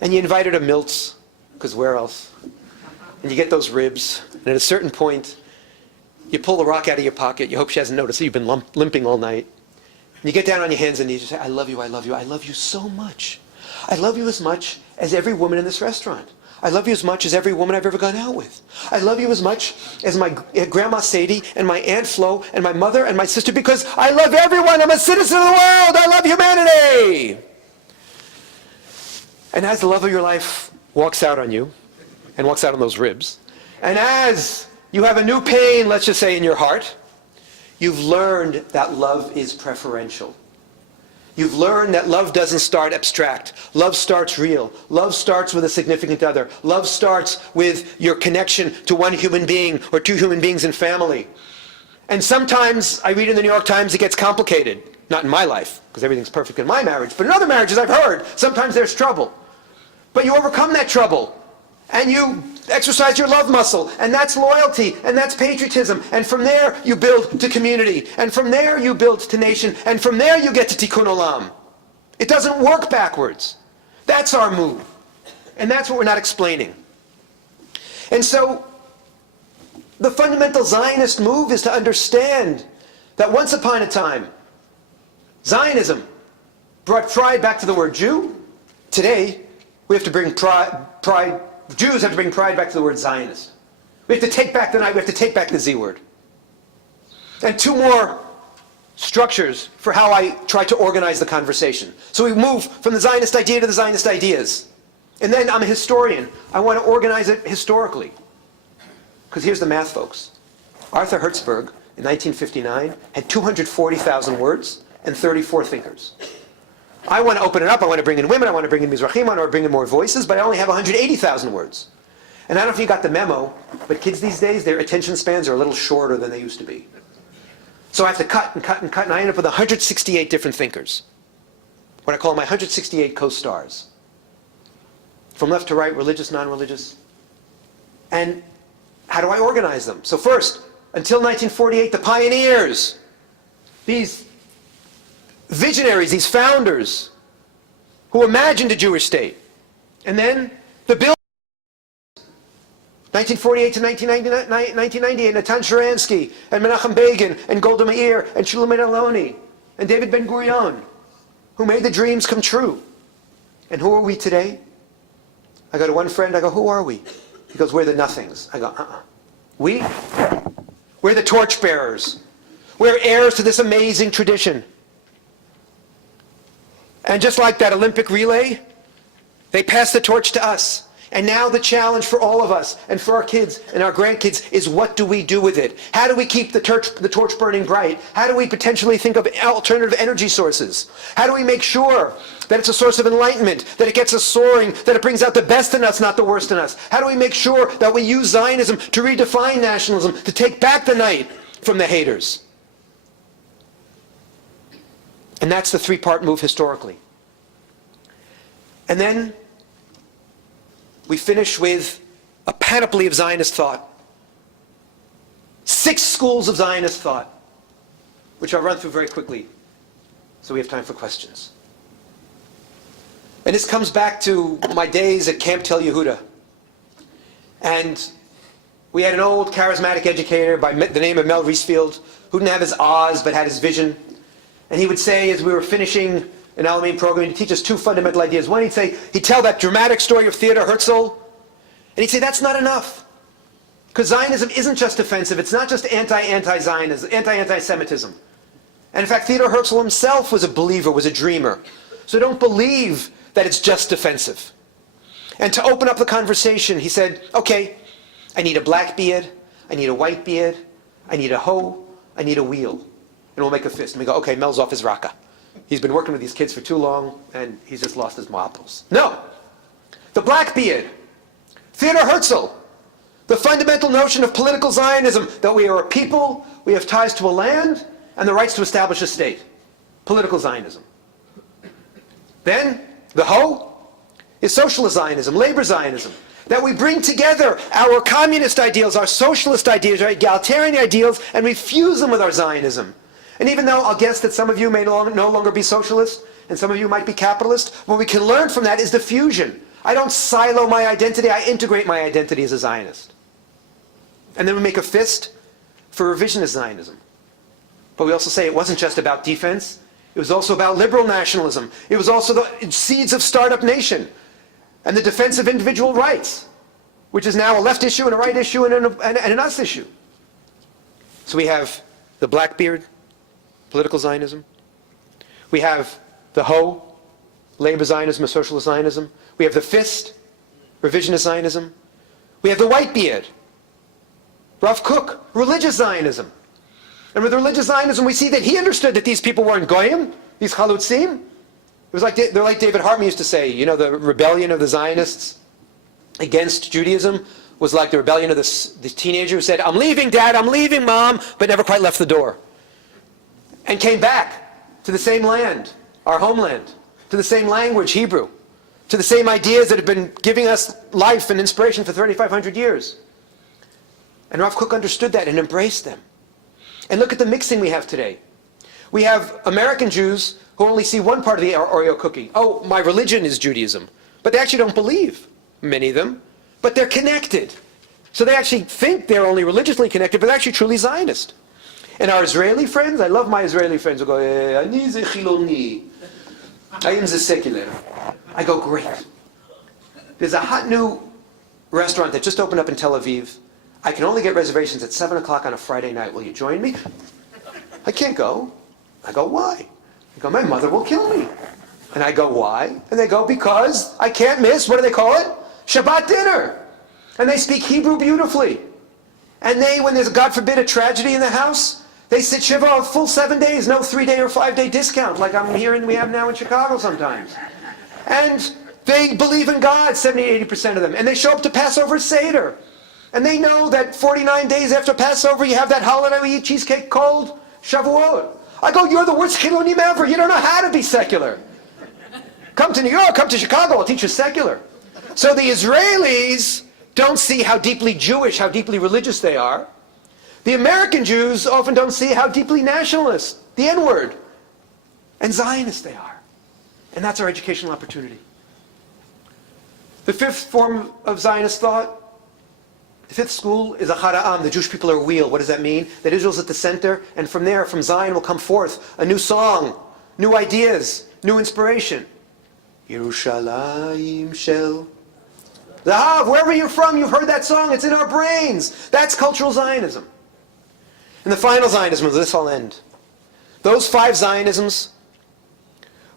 And you invite her to Milt's, because where else? And you get those ribs, and at a certain point, you pull the rock out of your pocket. You hope she hasn't noticed that you've been limping all night. And you get down on your hands and knees and say, I love you, I love you, I love you so much. I love you as much as every woman in this restaurant. I love you as much as every woman I've ever gone out with. I love you as much as my grandma Sadie and my Aunt Flo and my mother and my sister because I love everyone. I'm a citizen of the world. I love humanity. And as the love of your life walks out on you and walks out on those ribs, and as you have a new pain, let's just say in your heart, you've learned that love is preferential. You've learned that love doesn't start abstract. Love starts real. Love starts with a significant other. Love starts with your connection to one human being or two human beings in family. And sometimes, I read in the New York Times, it gets complicated. Not in my life, because everything's perfect in my marriage. But in other marriages, I've heard, sometimes there's trouble. But you overcome that trouble. And you exercise your love muscle, and that's loyalty, and that's patriotism, and from there you build to community, and from there you build to nation, and from there you get to tikkun olam. It doesn't work backwards. That's our move, and that's what we're not explaining. And so, the fundamental Zionist move is to understand that once upon a time, Zionism brought pride back to the word Jew. Today, we have to bring pride. Jews have to bring pride back to the word Zionist. We have to take back the night, we have to take back the Z word. And two more structures for how I try to organize the conversation. So we move from the Zionist idea to the Zionist ideas. And then I'm a historian. I want to organize it historically. Because here's the math, folks. Arthur Hertzberg, in 1959, had 240,000 words and 34 thinkers. I want to open it up, I want to bring in women, I want to bring in Mizrahim, I want to bring in more voices, but I only have 180,000 words. And I don't know if you got the memo, but kids these days, their attention spans are a little shorter than they used to be. So I have to cut and cut and cut, and I end up with 168 different thinkers. What I call my 168 co-stars. From left to right, religious, non-religious. And how do I organize them? So first, until 1948, the pioneers, these visionaries, these founders, who imagined a Jewish state. And then the builders, 1948 to 1998, Natan Sharansky, and Menachem Begin, and Golda Meir, and Shulamit Aloni, and David Ben-Gurion, who made the dreams come true. And who are we today? I go to one friend, I go, who are we? He goes, we're the nothings. I go, We? We're the torchbearers. We're heirs to this amazing tradition. And just like that Olympic relay, they passed the torch to us. And now the challenge for all of us and for our kids and our grandkids is, what do we do with it? How do we keep the torch burning bright? How do we potentially think of alternative energy sources? How do we make sure that it's a source of enlightenment, that it gets us soaring, that it brings out the best in us, not the worst in us? How do we make sure that we use Zionism to redefine nationalism, to take back the night from the haters? And that's the three-part move historically. And then we finish with a panoply of Zionist thought. 6 schools of Zionist thought, which I'll run through very quickly so we have time for questions. And this comes back to my days at Camp Tel Yehuda. And we had an old charismatic educator by the name of Mel Riesfield, who didn't have his Oz but had his vision. And he would say, as we were finishing an Alamein program, he'd teach us 2 fundamental ideas. One, he'd tell that dramatic story of Theodor Herzl, and he'd say, that's not enough. Because Zionism isn't just offensive, it's not just anti-Zionism, anti-Semitism. And in fact, Theodor Herzl himself was a believer, was a dreamer. So don't believe that it's just defensive. And to open up the conversation, he said, okay, I need a black beard, I need a white beard, I need a hoe, I need a wheel. And we'll make a fist. And we go, okay, Mel's off his raka. He's been working with these kids for too long, and he's just lost his marbles. No! The Blackbeard, Theodor Herzl, the fundamental notion of political Zionism, that we are a people, we have ties to a land, and the rights to establish a state. Political Zionism. Then, the Ho is socialist Zionism, labor Zionism. That we bring together our communist ideals, our socialist ideals, our egalitarian ideals, and we fuse them with our Zionism. And even though I'll guess that some of you may no longer be socialist, and some of you might be capitalist, what we can learn from that is the fusion. I don't silo my identity, I integrate my identity as a Zionist. And then we make a fist for revisionist Zionism. But we also say it wasn't just about defense, it was also about liberal nationalism. It was also the seeds of Startup Nation, and the defense of individual rights, which is now a left issue and a right issue and an us issue. So we have the Blackbeard, political Zionism. We have the Ho, labor Zionism, socialist Zionism. We have the fist, revisionist Zionism. We have the Whitebeard, Rav Kook, religious Zionism. And with religious Zionism, we see that he understood that these people weren't goyim, these chalutzim. It was like, they're like David Hartman used to say, you know, the rebellion of the Zionists against Judaism was like the rebellion of the teenager who said, I'm leaving, Dad, I'm leaving, Mom, but never quite left the door. And came back to the same land, our homeland, to the same language, Hebrew, to the same ideas that have been giving us life and inspiration for 3,500 years. And Rav Kook understood that and embraced them. And look at the mixing we have today. We have American Jews who only see one part of the Oreo cookie. Oh, my religion is Judaism. But they actually don't believe, many of them, but they're connected. So they actually think they're only religiously connected, but they're actually truly Zionist. And our Israeli friends, I love my Israeli friends who go, Ani ze chiloni, I am ze secular. I go, great. There's a hot new restaurant that just opened up in Tel Aviv. I can only get reservations at 7 o'clock on a Friday night. Will you join me? I can't go. I go, why? They go, my mother will kill me. And I go, why? And they go, because I can't miss, what do they call it? Shabbat dinner. And they speak Hebrew beautifully. And they, when there's, God forbid, a tragedy in the house, they sit Shiva a full 7 days, no 3-day or 5-day discount, like I'm hearing we have now in Chicago sometimes. And they believe in God, 70-80% of them. And they show up to Passover Seder. And they know that 49 days after Passover, you have that holiday, we eat cheesecake cold. Shavuot. I go, you're the worst chilonim ever. You don't know how to be secular. Come to New York, come to Chicago, I'll teach you secular. So the Israelis don't see how deeply Jewish, how deeply religious they are. The American Jews often don't see how deeply nationalist, the N-word, and Zionist they are. And that's our educational opportunity. The fifth form of Zionist thought, the fifth school is Achad Ha'am. The Jewish people are a wheel. What does that mean? That Israel's at the center, and from there, from Zion will come forth a new song, new ideas, new inspiration. Yerushalayim Shel Zahav. Wherever you're from, you've heard that song. It's in our brains. That's cultural Zionism. And the final Zionism, with this I'll end. Those 5 Zionisms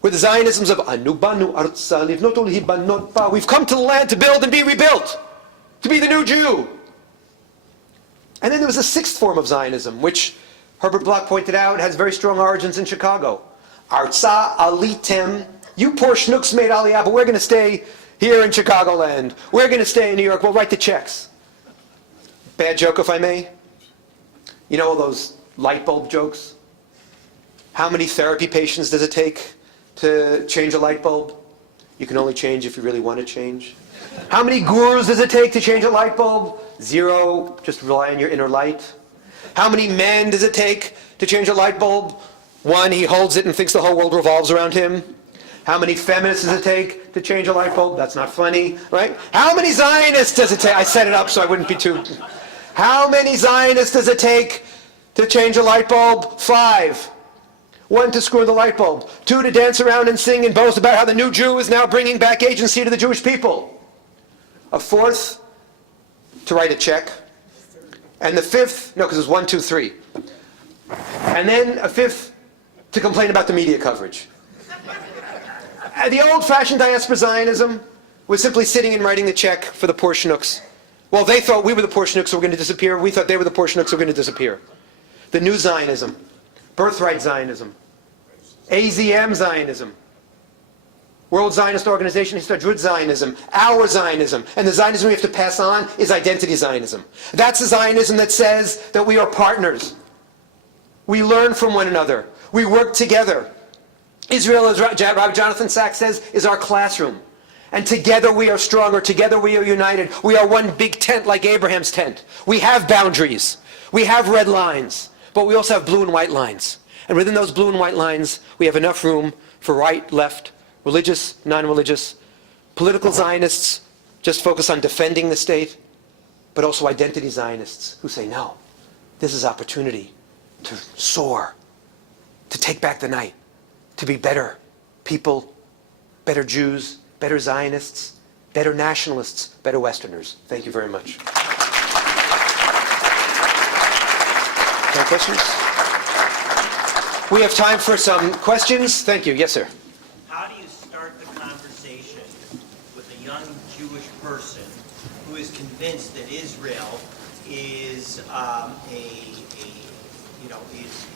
were the Zionisms of Anu Banu Artsa Livnot Ulihi Banot Ba. We've come to the land to build and be rebuilt, to be the new Jew. And then there was a 6th form of Zionism, which Herbert Bloch pointed out has very strong origins in Chicago. Artsa Alitem. You poor schnooks made Aliyah, but we're going to stay here in Chicagoland. We're going to stay in New York. We'll write the checks. Bad joke, if I may. You know all those light bulb jokes? How many therapy patients does it take to change a light bulb? You can only change if you really want to change. How many gurus does it take to change a light bulb? 0, just rely on your inner light. How many men does it take to change a light bulb? 1, he holds it and thinks the whole world revolves around him. How many feminists does it take to change a light bulb? That's not funny, right? How many Zionists does it take? I set it up so I wouldn't be too... How many Zionists does it take to change a light bulb? 5. 1 to screw the light bulb. 2 to dance around and sing and boast about how the new Jew is now bringing back agency to the Jewish people. A 4th to write a check. And the 5th, no, because it's 1, 2, 3. And then a 5th to complain about the media coverage. The old-fashioned diaspora Zionism was simply sitting and writing the check for the poor schnooks. Well, they thought we were the poor schnooks who were going to disappear. We thought they were the poor schnooks who were going to disappear. The new Zionism, birthright Zionism, AZM Zionism, World Zionist Organization, Histadrut Zionism, our Zionism, and the Zionism we have to pass on is identity Zionism. That's the Zionism that says that we are partners. We learn from one another. We work together. Israel, as Rabbi Jonathan Sachs says, is our classroom. And together we are stronger. Together we are united. We are one big tent like Abraham's tent. We have boundaries. We have red lines. But we also have blue and white lines. And within those blue and white lines, we have enough room for right, left, religious, non-religious, political Zionists, just focus on defending the state, but also identity Zionists who say, no, this is opportunity to soar, to take back the night, to be better people, better Jews, better Zionists, better nationalists, better Westerners. Thank you very much. Any questions? We have time for some questions. Thank you. Yes, sir. How do you start the conversation with a young Jewish person who is convinced that Israel is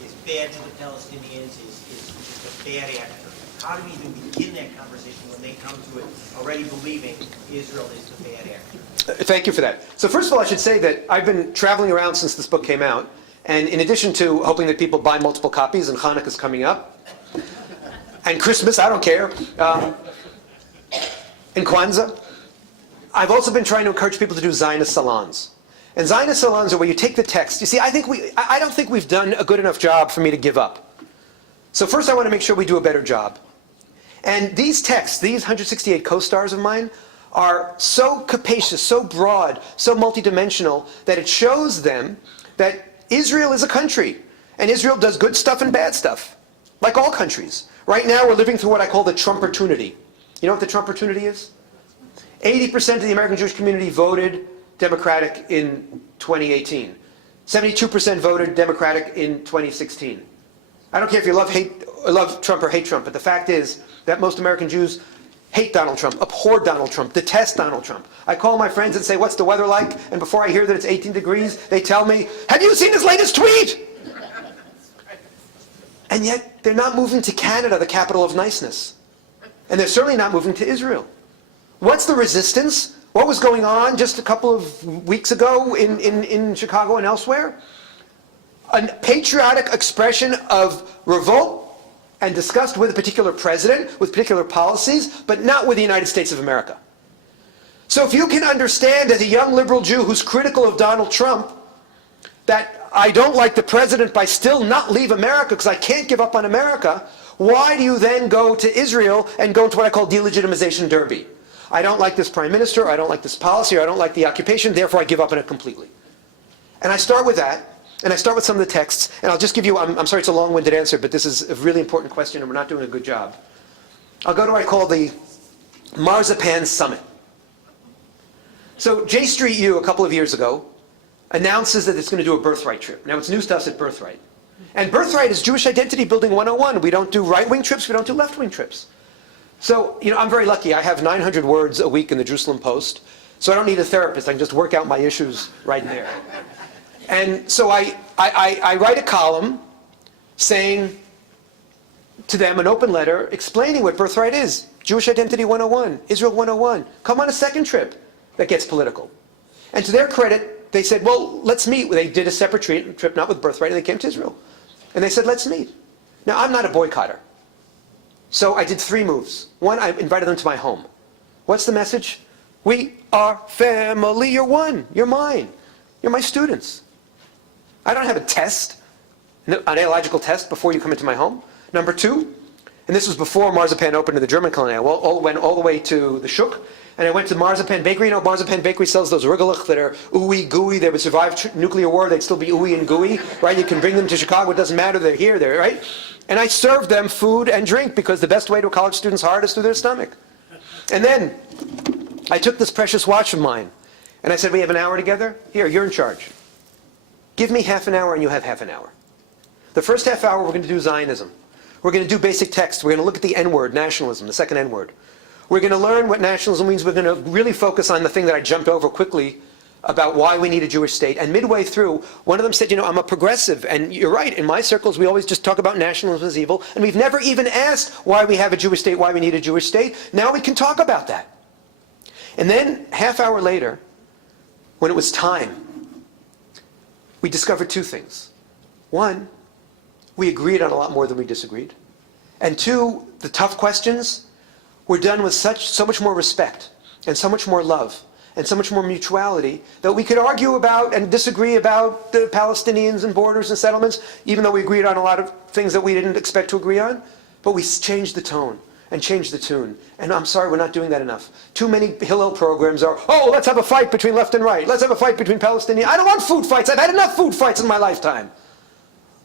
is bad to the Palestinians, is just a bad actor? How do we even begin that conversation when they come to it already believing Israel is the bad actor? Thank you for that. So first of all, I should say that I've been traveling around since this book came out, and in addition to hoping that people buy multiple copies, and Hanukkah's coming up, and Christmas, I don't care, and Kwanzaa, I've also been trying to encourage people to do Zionist salons. And Zionist salons are where you take the text. You see, I don't think we've done a good enough job for me to give up. So first I want to make sure we do a better job. And these texts, these 168 co-stars of mine, are so capacious, so broad, so multidimensional, that it shows them that Israel is a country. And Israel does good stuff and bad stuff, like all countries. Right now we're living through what I call the Trump-opportunity. You know what the Trump-opportunity is? 80% of the American Jewish community voted Democratic in 2018. 72% voted Democratic in 2016. I don't care if you love Trump or hate Trump, but the fact is that most American Jews hate Donald Trump, abhor Donald Trump, detest Donald Trump. I call my friends and say, what's the weather like? And before I hear that it's 18 degrees, they tell me, have you seen his latest tweet? And yet, they're not moving to Canada, the capital of niceness. And they're certainly not moving to Israel. What's the resistance? What was going on just a couple of weeks ago in Chicago and elsewhere? a patriotic expression of revolt and disgust with a particular president, with particular policies, but not with the United States of America. So if you can understand as a young liberal Jew who's critical of Donald Trump that I don't like the president but I still not leave America because I can't give up on America, why do you then go to Israel and go into what I call delegitimization derby? I don't like this prime minister, or I don't like this policy, or I don't like the occupation, therefore I give up on it completely. And I start with that, and I start with some of the texts, and I'll just give you, I'm sorry it's a long-winded answer, but this is a really important question and we're not doing a good job. I'll go to what I call the Marzipan Summit. So J Street U, a couple of years ago, announces that it's going to do a birthright trip. Now it's news to us at Birthright. And Birthright is Jewish Identity Building 101. We don't do right-wing trips, we don't do left-wing trips. So, I'm very lucky. I have 900 words a week in the Jerusalem Post, so I don't need a therapist. I can just work out my issues right there. And so I write a column saying to them an open letter explaining what Birthright is. Jewish Identity 101, Israel 101. Come on a second trip that gets political. And to their credit, they said, well, let's meet. They did a separate trip, not with Birthright, and they came to Israel. And they said, let's meet. Now, I'm not a boycotter. So I did 3 moves. One, I invited them to my home. What's the message? We are family. You're one. You're mine. You're my students. I don't have a test, an ideological test, before you come into my home. Number 2, and this was before Marzipan opened to the German colony. I went all the way to the Shuk, and I went to Marzipan Bakery. Marzipan Bakery sells those rigalach that are ooey gooey. They would survive nuclear war. They'd still be ooey and gooey, right? You can bring them to Chicago. It doesn't matter. They're here. They're right. And I served them food and drink because the best way to a college student's heart is through their stomach. And then I took this precious watch of mine, and I said, we have an hour together? Here, you're in charge. Give me half an hour and you have half an hour. The first half hour we're going to do Zionism. We're going to do basic text. We're going to look at the N-word, nationalism, the second N-word. We're going to learn what nationalism means. We're going to really focus on the thing that I jumped over quickly about why we need a Jewish state. And midway through, one of them said, I'm a progressive. And you're right, in my circles, we always just talk about nationalism as evil. And we've never even asked why we have a Jewish state, why we need a Jewish state. Now we can talk about that. And then, half hour later, when it was time, we discovered 2 things. 1, we agreed on a lot more than we disagreed. And 2, the tough questions were done with so much more respect and so much more love and so much more mutuality that we could argue about and disagree about the Palestinians and borders and settlements, even though we agreed on a lot of things that we didn't expect to agree on. But we changed the tone and changed the tune. And I'm sorry, we're not doing that enough. Too many Hillel programs are, let's have a fight between left and right. Let's have a fight between Palestinians. I don't want food fights. I've had enough food fights in my lifetime.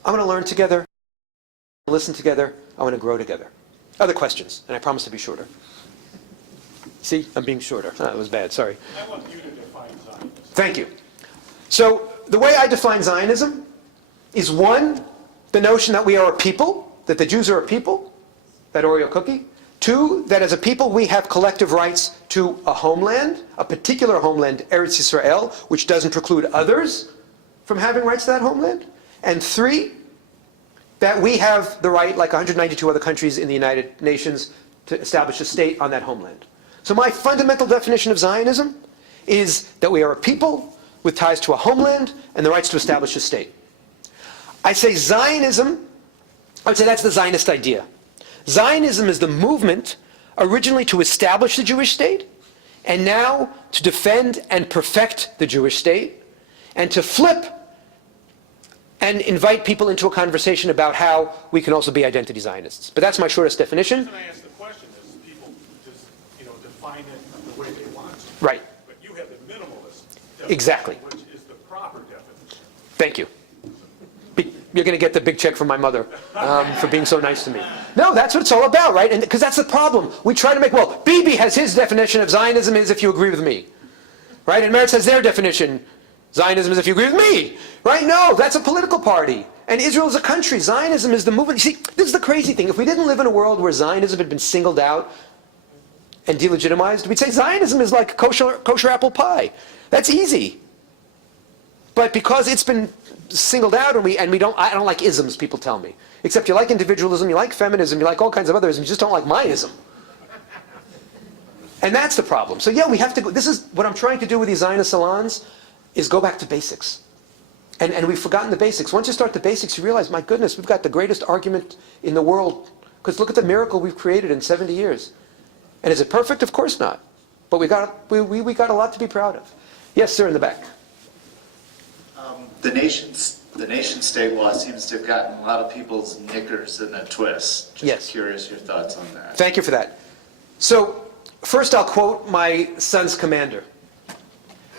I want to learn together, listen together. I want to grow together. Other questions, and I promise to be shorter. See, I'm being shorter. That was bad, sorry. I want you to define Zionism. Thank you. So, the way I define Zionism is 1, the notion that we are a people, that the Jews are a people, that Oreo cookie. 2, that as a people we have collective rights to a homeland, a particular homeland, Eretz Yisrael, which doesn't preclude others from having rights to that homeland. And 3, that we have the right, like 192 other countries in the United Nations, to establish a state on that homeland. So my fundamental definition of Zionism is that we are a people with ties to a homeland and the rights to establish a state. I say Zionism, I would say that's the Zionist idea. Zionism is the movement originally to establish the Jewish state, and now to defend and perfect the Jewish state, and to flip and invite people into a conversation about how we can also be identity Zionists. But that's my shortest definition. The reason I ask the question is people just, define it the way they want to. Right. But you have the minimalist definition, Exactly. which is the proper definition. Thank you. You're going to get the big check from my mother for being so nice to me. No, that's what it's all about, right? And because that's the problem. We try to make, Bibi has his definition of Zionism is if you agree with me. Right? And Meretz has their definition. Zionism is if you agree with me. Right? No, that's a political party. And Israel is a country. Zionism is the movement. You see, this is the crazy thing. If we didn't live in a world where Zionism had been singled out and delegitimized, we'd say Zionism is like kosher apple pie. That's easy. But because it's been singled out, and I don't like isms, people tell me. Except you like individualism, you like feminism, you like all kinds of other isms, you just don't like my ism. And that's the problem. So yeah, we have to go, this is what I'm trying to do with these Zionist salons, is go back to basics. And we've forgotten the basics. Once you start the basics, you realize, my goodness, we've got the greatest argument in the world. Because look at the miracle we've created in 70 years. And is it perfect? Of course not. But we got a lot to be proud of. Yes, sir, in the back. The nation state law seems to have gotten a lot of people's knickers in a twist. Just Yes. curious your thoughts on that. Thank you for that. So, first I'll quote my son's commander.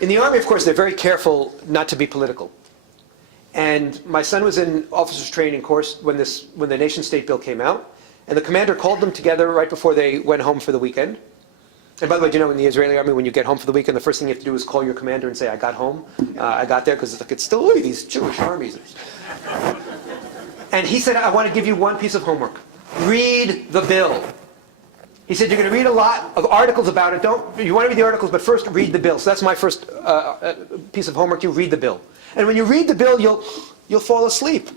In the Army, of course, they're very careful not to be political. And my son was in officers training course when the nation state bill came out. And the commander called them together right before they went home for the weekend. And by the way, do you know in the Israeli army, when you get home for the weekend, the first thing you have to do is call your commander and say, I got home, I got there, because it's still these Jewish armies. And he said, I want to give you one piece of homework. Read the bill. He said, you're going to read a lot of articles about it. You want to read the articles, but first read the bill. So that's my first piece of homework. You read the bill. And when you read the bill, you'll fall asleep.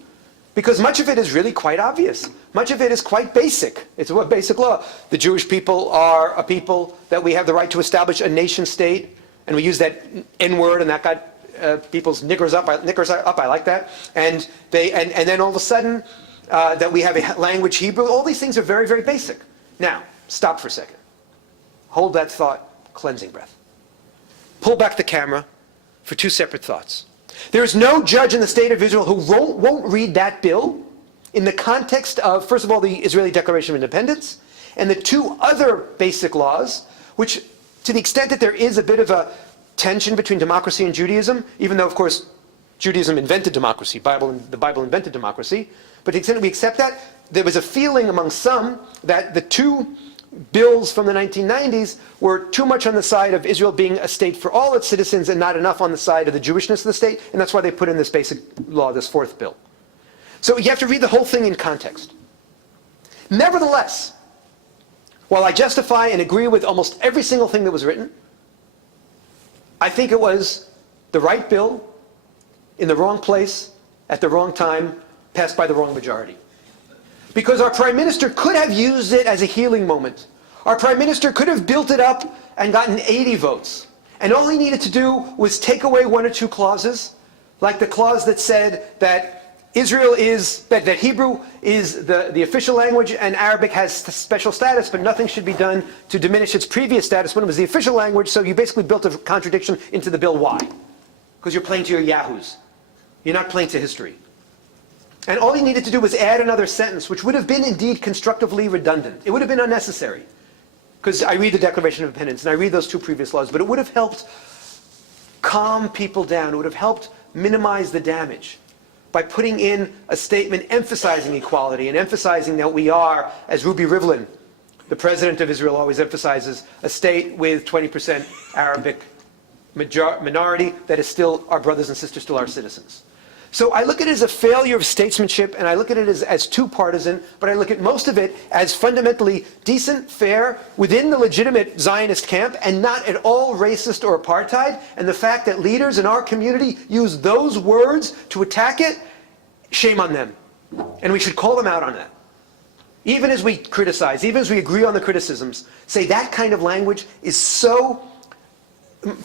Because much of it is really quite obvious. Much of it is quite basic. It's what basic law. The Jewish people are a people that we have the right to establish a nation state. And we use that N-word, and that got people's knickers up. I like that. And then all of a sudden, that we have a language Hebrew. All these things are very, very basic. Now, stop for a second. Hold that thought, cleansing breath. Pull back the camera for two separate thoughts. There is no judge in the state of Israel who won't read that bill in the context of, first of all, the Israeli Declaration of Independence, and the two other basic laws, which, to the extent that there is a bit of a tension between democracy and Judaism, even though, of course, Judaism invented democracy, the Bible invented democracy, but to the extent that we accept that, there was a feeling among some that the two bills from the 1990s were too much on the side of Israel being a state for all its citizens and not enough on the side of the Jewishness of the state, and that's why they put in this basic law, this fourth bill. So you have to read the whole thing in context. Nevertheless, while I justify and agree with almost every single thing that was written, I think it was the right bill, in the wrong place, at the wrong time, passed by the wrong majority. Because our Prime Minister could have used it as a healing moment. Our Prime Minister could have built it up and gotten 80 votes. And all he needed to do was take away one or two clauses, like the clause that said that that Hebrew is the official language and Arabic has special status, but nothing should be done to diminish its previous status when it was the official language, so you basically built a contradiction into the bill. Why? Because you're playing to your yahoos. You're not playing to history. And all he needed to do was add another sentence, which would have been indeed constructively redundant. It would have been unnecessary. Because I read the Declaration of Independence, and I read those two previous laws, but it would have helped calm people down. It would have helped minimize the damage by putting in a statement emphasizing equality and emphasizing that we are, as Ruby Rivlin, the president of Israel, always emphasizes, a state with 20% Arabic minority that is still our brothers and sisters, still our citizens. So I look at it as a failure of statesmanship, and I look at it as too partisan, but I look at most of it as fundamentally decent, fair, within the legitimate Zionist camp, and not at all racist or apartheid. And the fact that leaders in our community use those words to attack it, shame on them. And we should call them out on that. Even as we criticize, even as we agree on the criticisms, say that kind of language is so,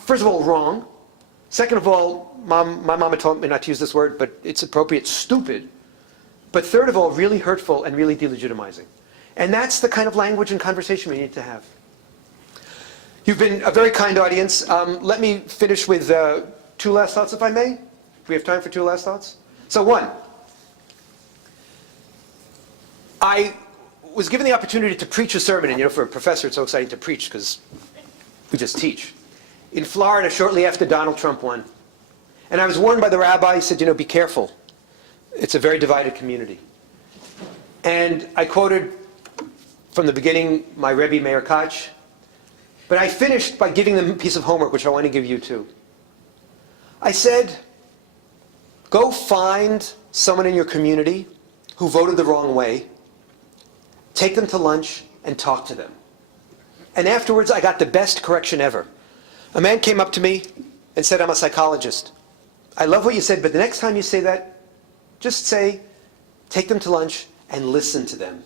first of all, wrong. Second of all, my mama told me not to use this word, but it's appropriate, stupid. But third of all, really hurtful and really delegitimizing. And that's the kind of language and conversation we need to have. You've been a very kind audience. Let me finish with two last thoughts, if I may. Do we have time for two last thoughts? So one, I was given the opportunity to preach a sermon, and for a professor it's so exciting to preach because we just teach. In Florida, shortly after Donald Trump won. And I was warned by the rabbi, he said, be careful. It's a very divided community. And I quoted from the beginning my Rebbe, Meir Koch. But I finished by giving them a piece of homework, which I want to give you too. I said, go find someone in your community who voted the wrong way, take them to lunch, and talk to them. And afterwards, I got the best correction ever. A man came up to me and said, I'm a psychologist. I love what you said, but the next time you say that, just say, take them to lunch and listen to them.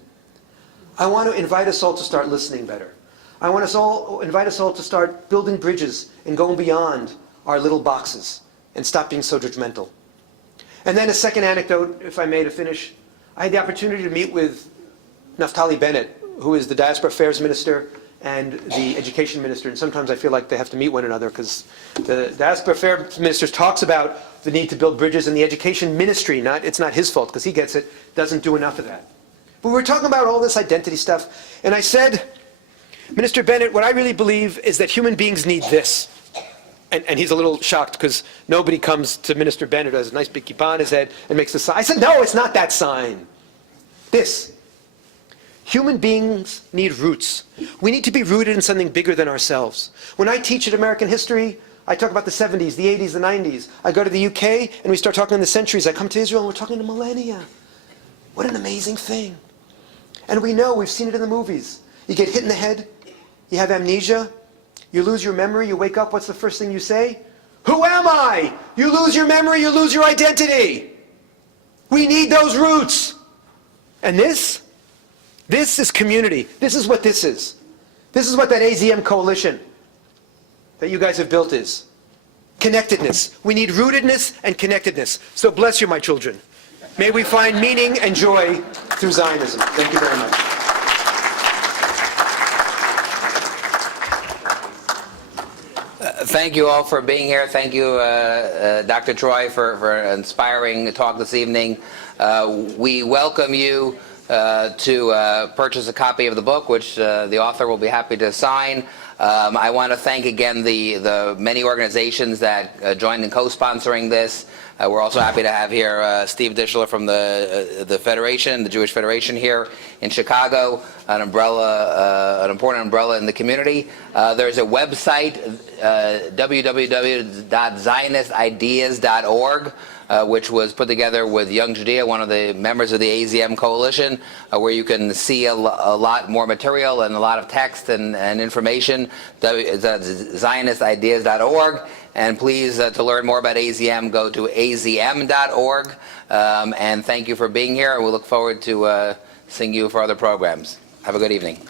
I want to invite us all to start listening better. I want to invite us all to start building bridges and going beyond our little boxes and stop being so judgmental. And then a second anecdote, if I may, to finish. I had the opportunity to meet with Naftali Bennett, who is the Diaspora Affairs Minister and the Education Minister, and sometimes I feel like they have to meet one another because the Diaspora Affairs Minister talks about the need to build bridges, and the Education Ministry, it's not his fault because he gets it, doesn't do enough of that. But we're talking about all this identity stuff, and I said, Minister Bennett, what I really believe is that human beings need this. And he's a little shocked because nobody comes to Minister Bennett who has a nice big kippah on his head and makes the sign. I said, no, it's not that sign. This. Human beings need roots. We need to be rooted in something bigger than ourselves. When I teach at American history, I talk about the 70s, the 80s, the 90s. I go to the UK and we start talking in the centuries. I come to Israel and we're talking to millennia. What an amazing thing. And we know, we've seen it in the movies. You get hit in the head, you have amnesia, you lose your memory, you wake up, what's the first thing you say? Who am I? You lose your memory, you lose your identity. We need those roots. And this is community. This is what this is. This is what that AZM coalition that you guys have built is. Connectedness. We need rootedness and connectedness. So bless you, my children. May we find meaning and joy through Zionism. Thank you very much. Thank you all for being here. Thank you, Dr. Troy, for an inspiring talk this evening. We welcome you to purchase a copy of the book, which the author will be happy to sign. I want to thank again the many organizations that joined in co-sponsoring this. We're also happy to have here Steve Dischler from the Federation, the Jewish Federation here in Chicago, an important umbrella in the community. There's a website, www.zionistideas.org, which was put together with Young Judea, one of the members of the AZM coalition, where you can see a lot more material and a lot of text and information. Zionistideas.org. And please, to learn more about AZM, go to azm.org. And thank you for being here. And we look forward to seeing you for other programs. Have a good evening.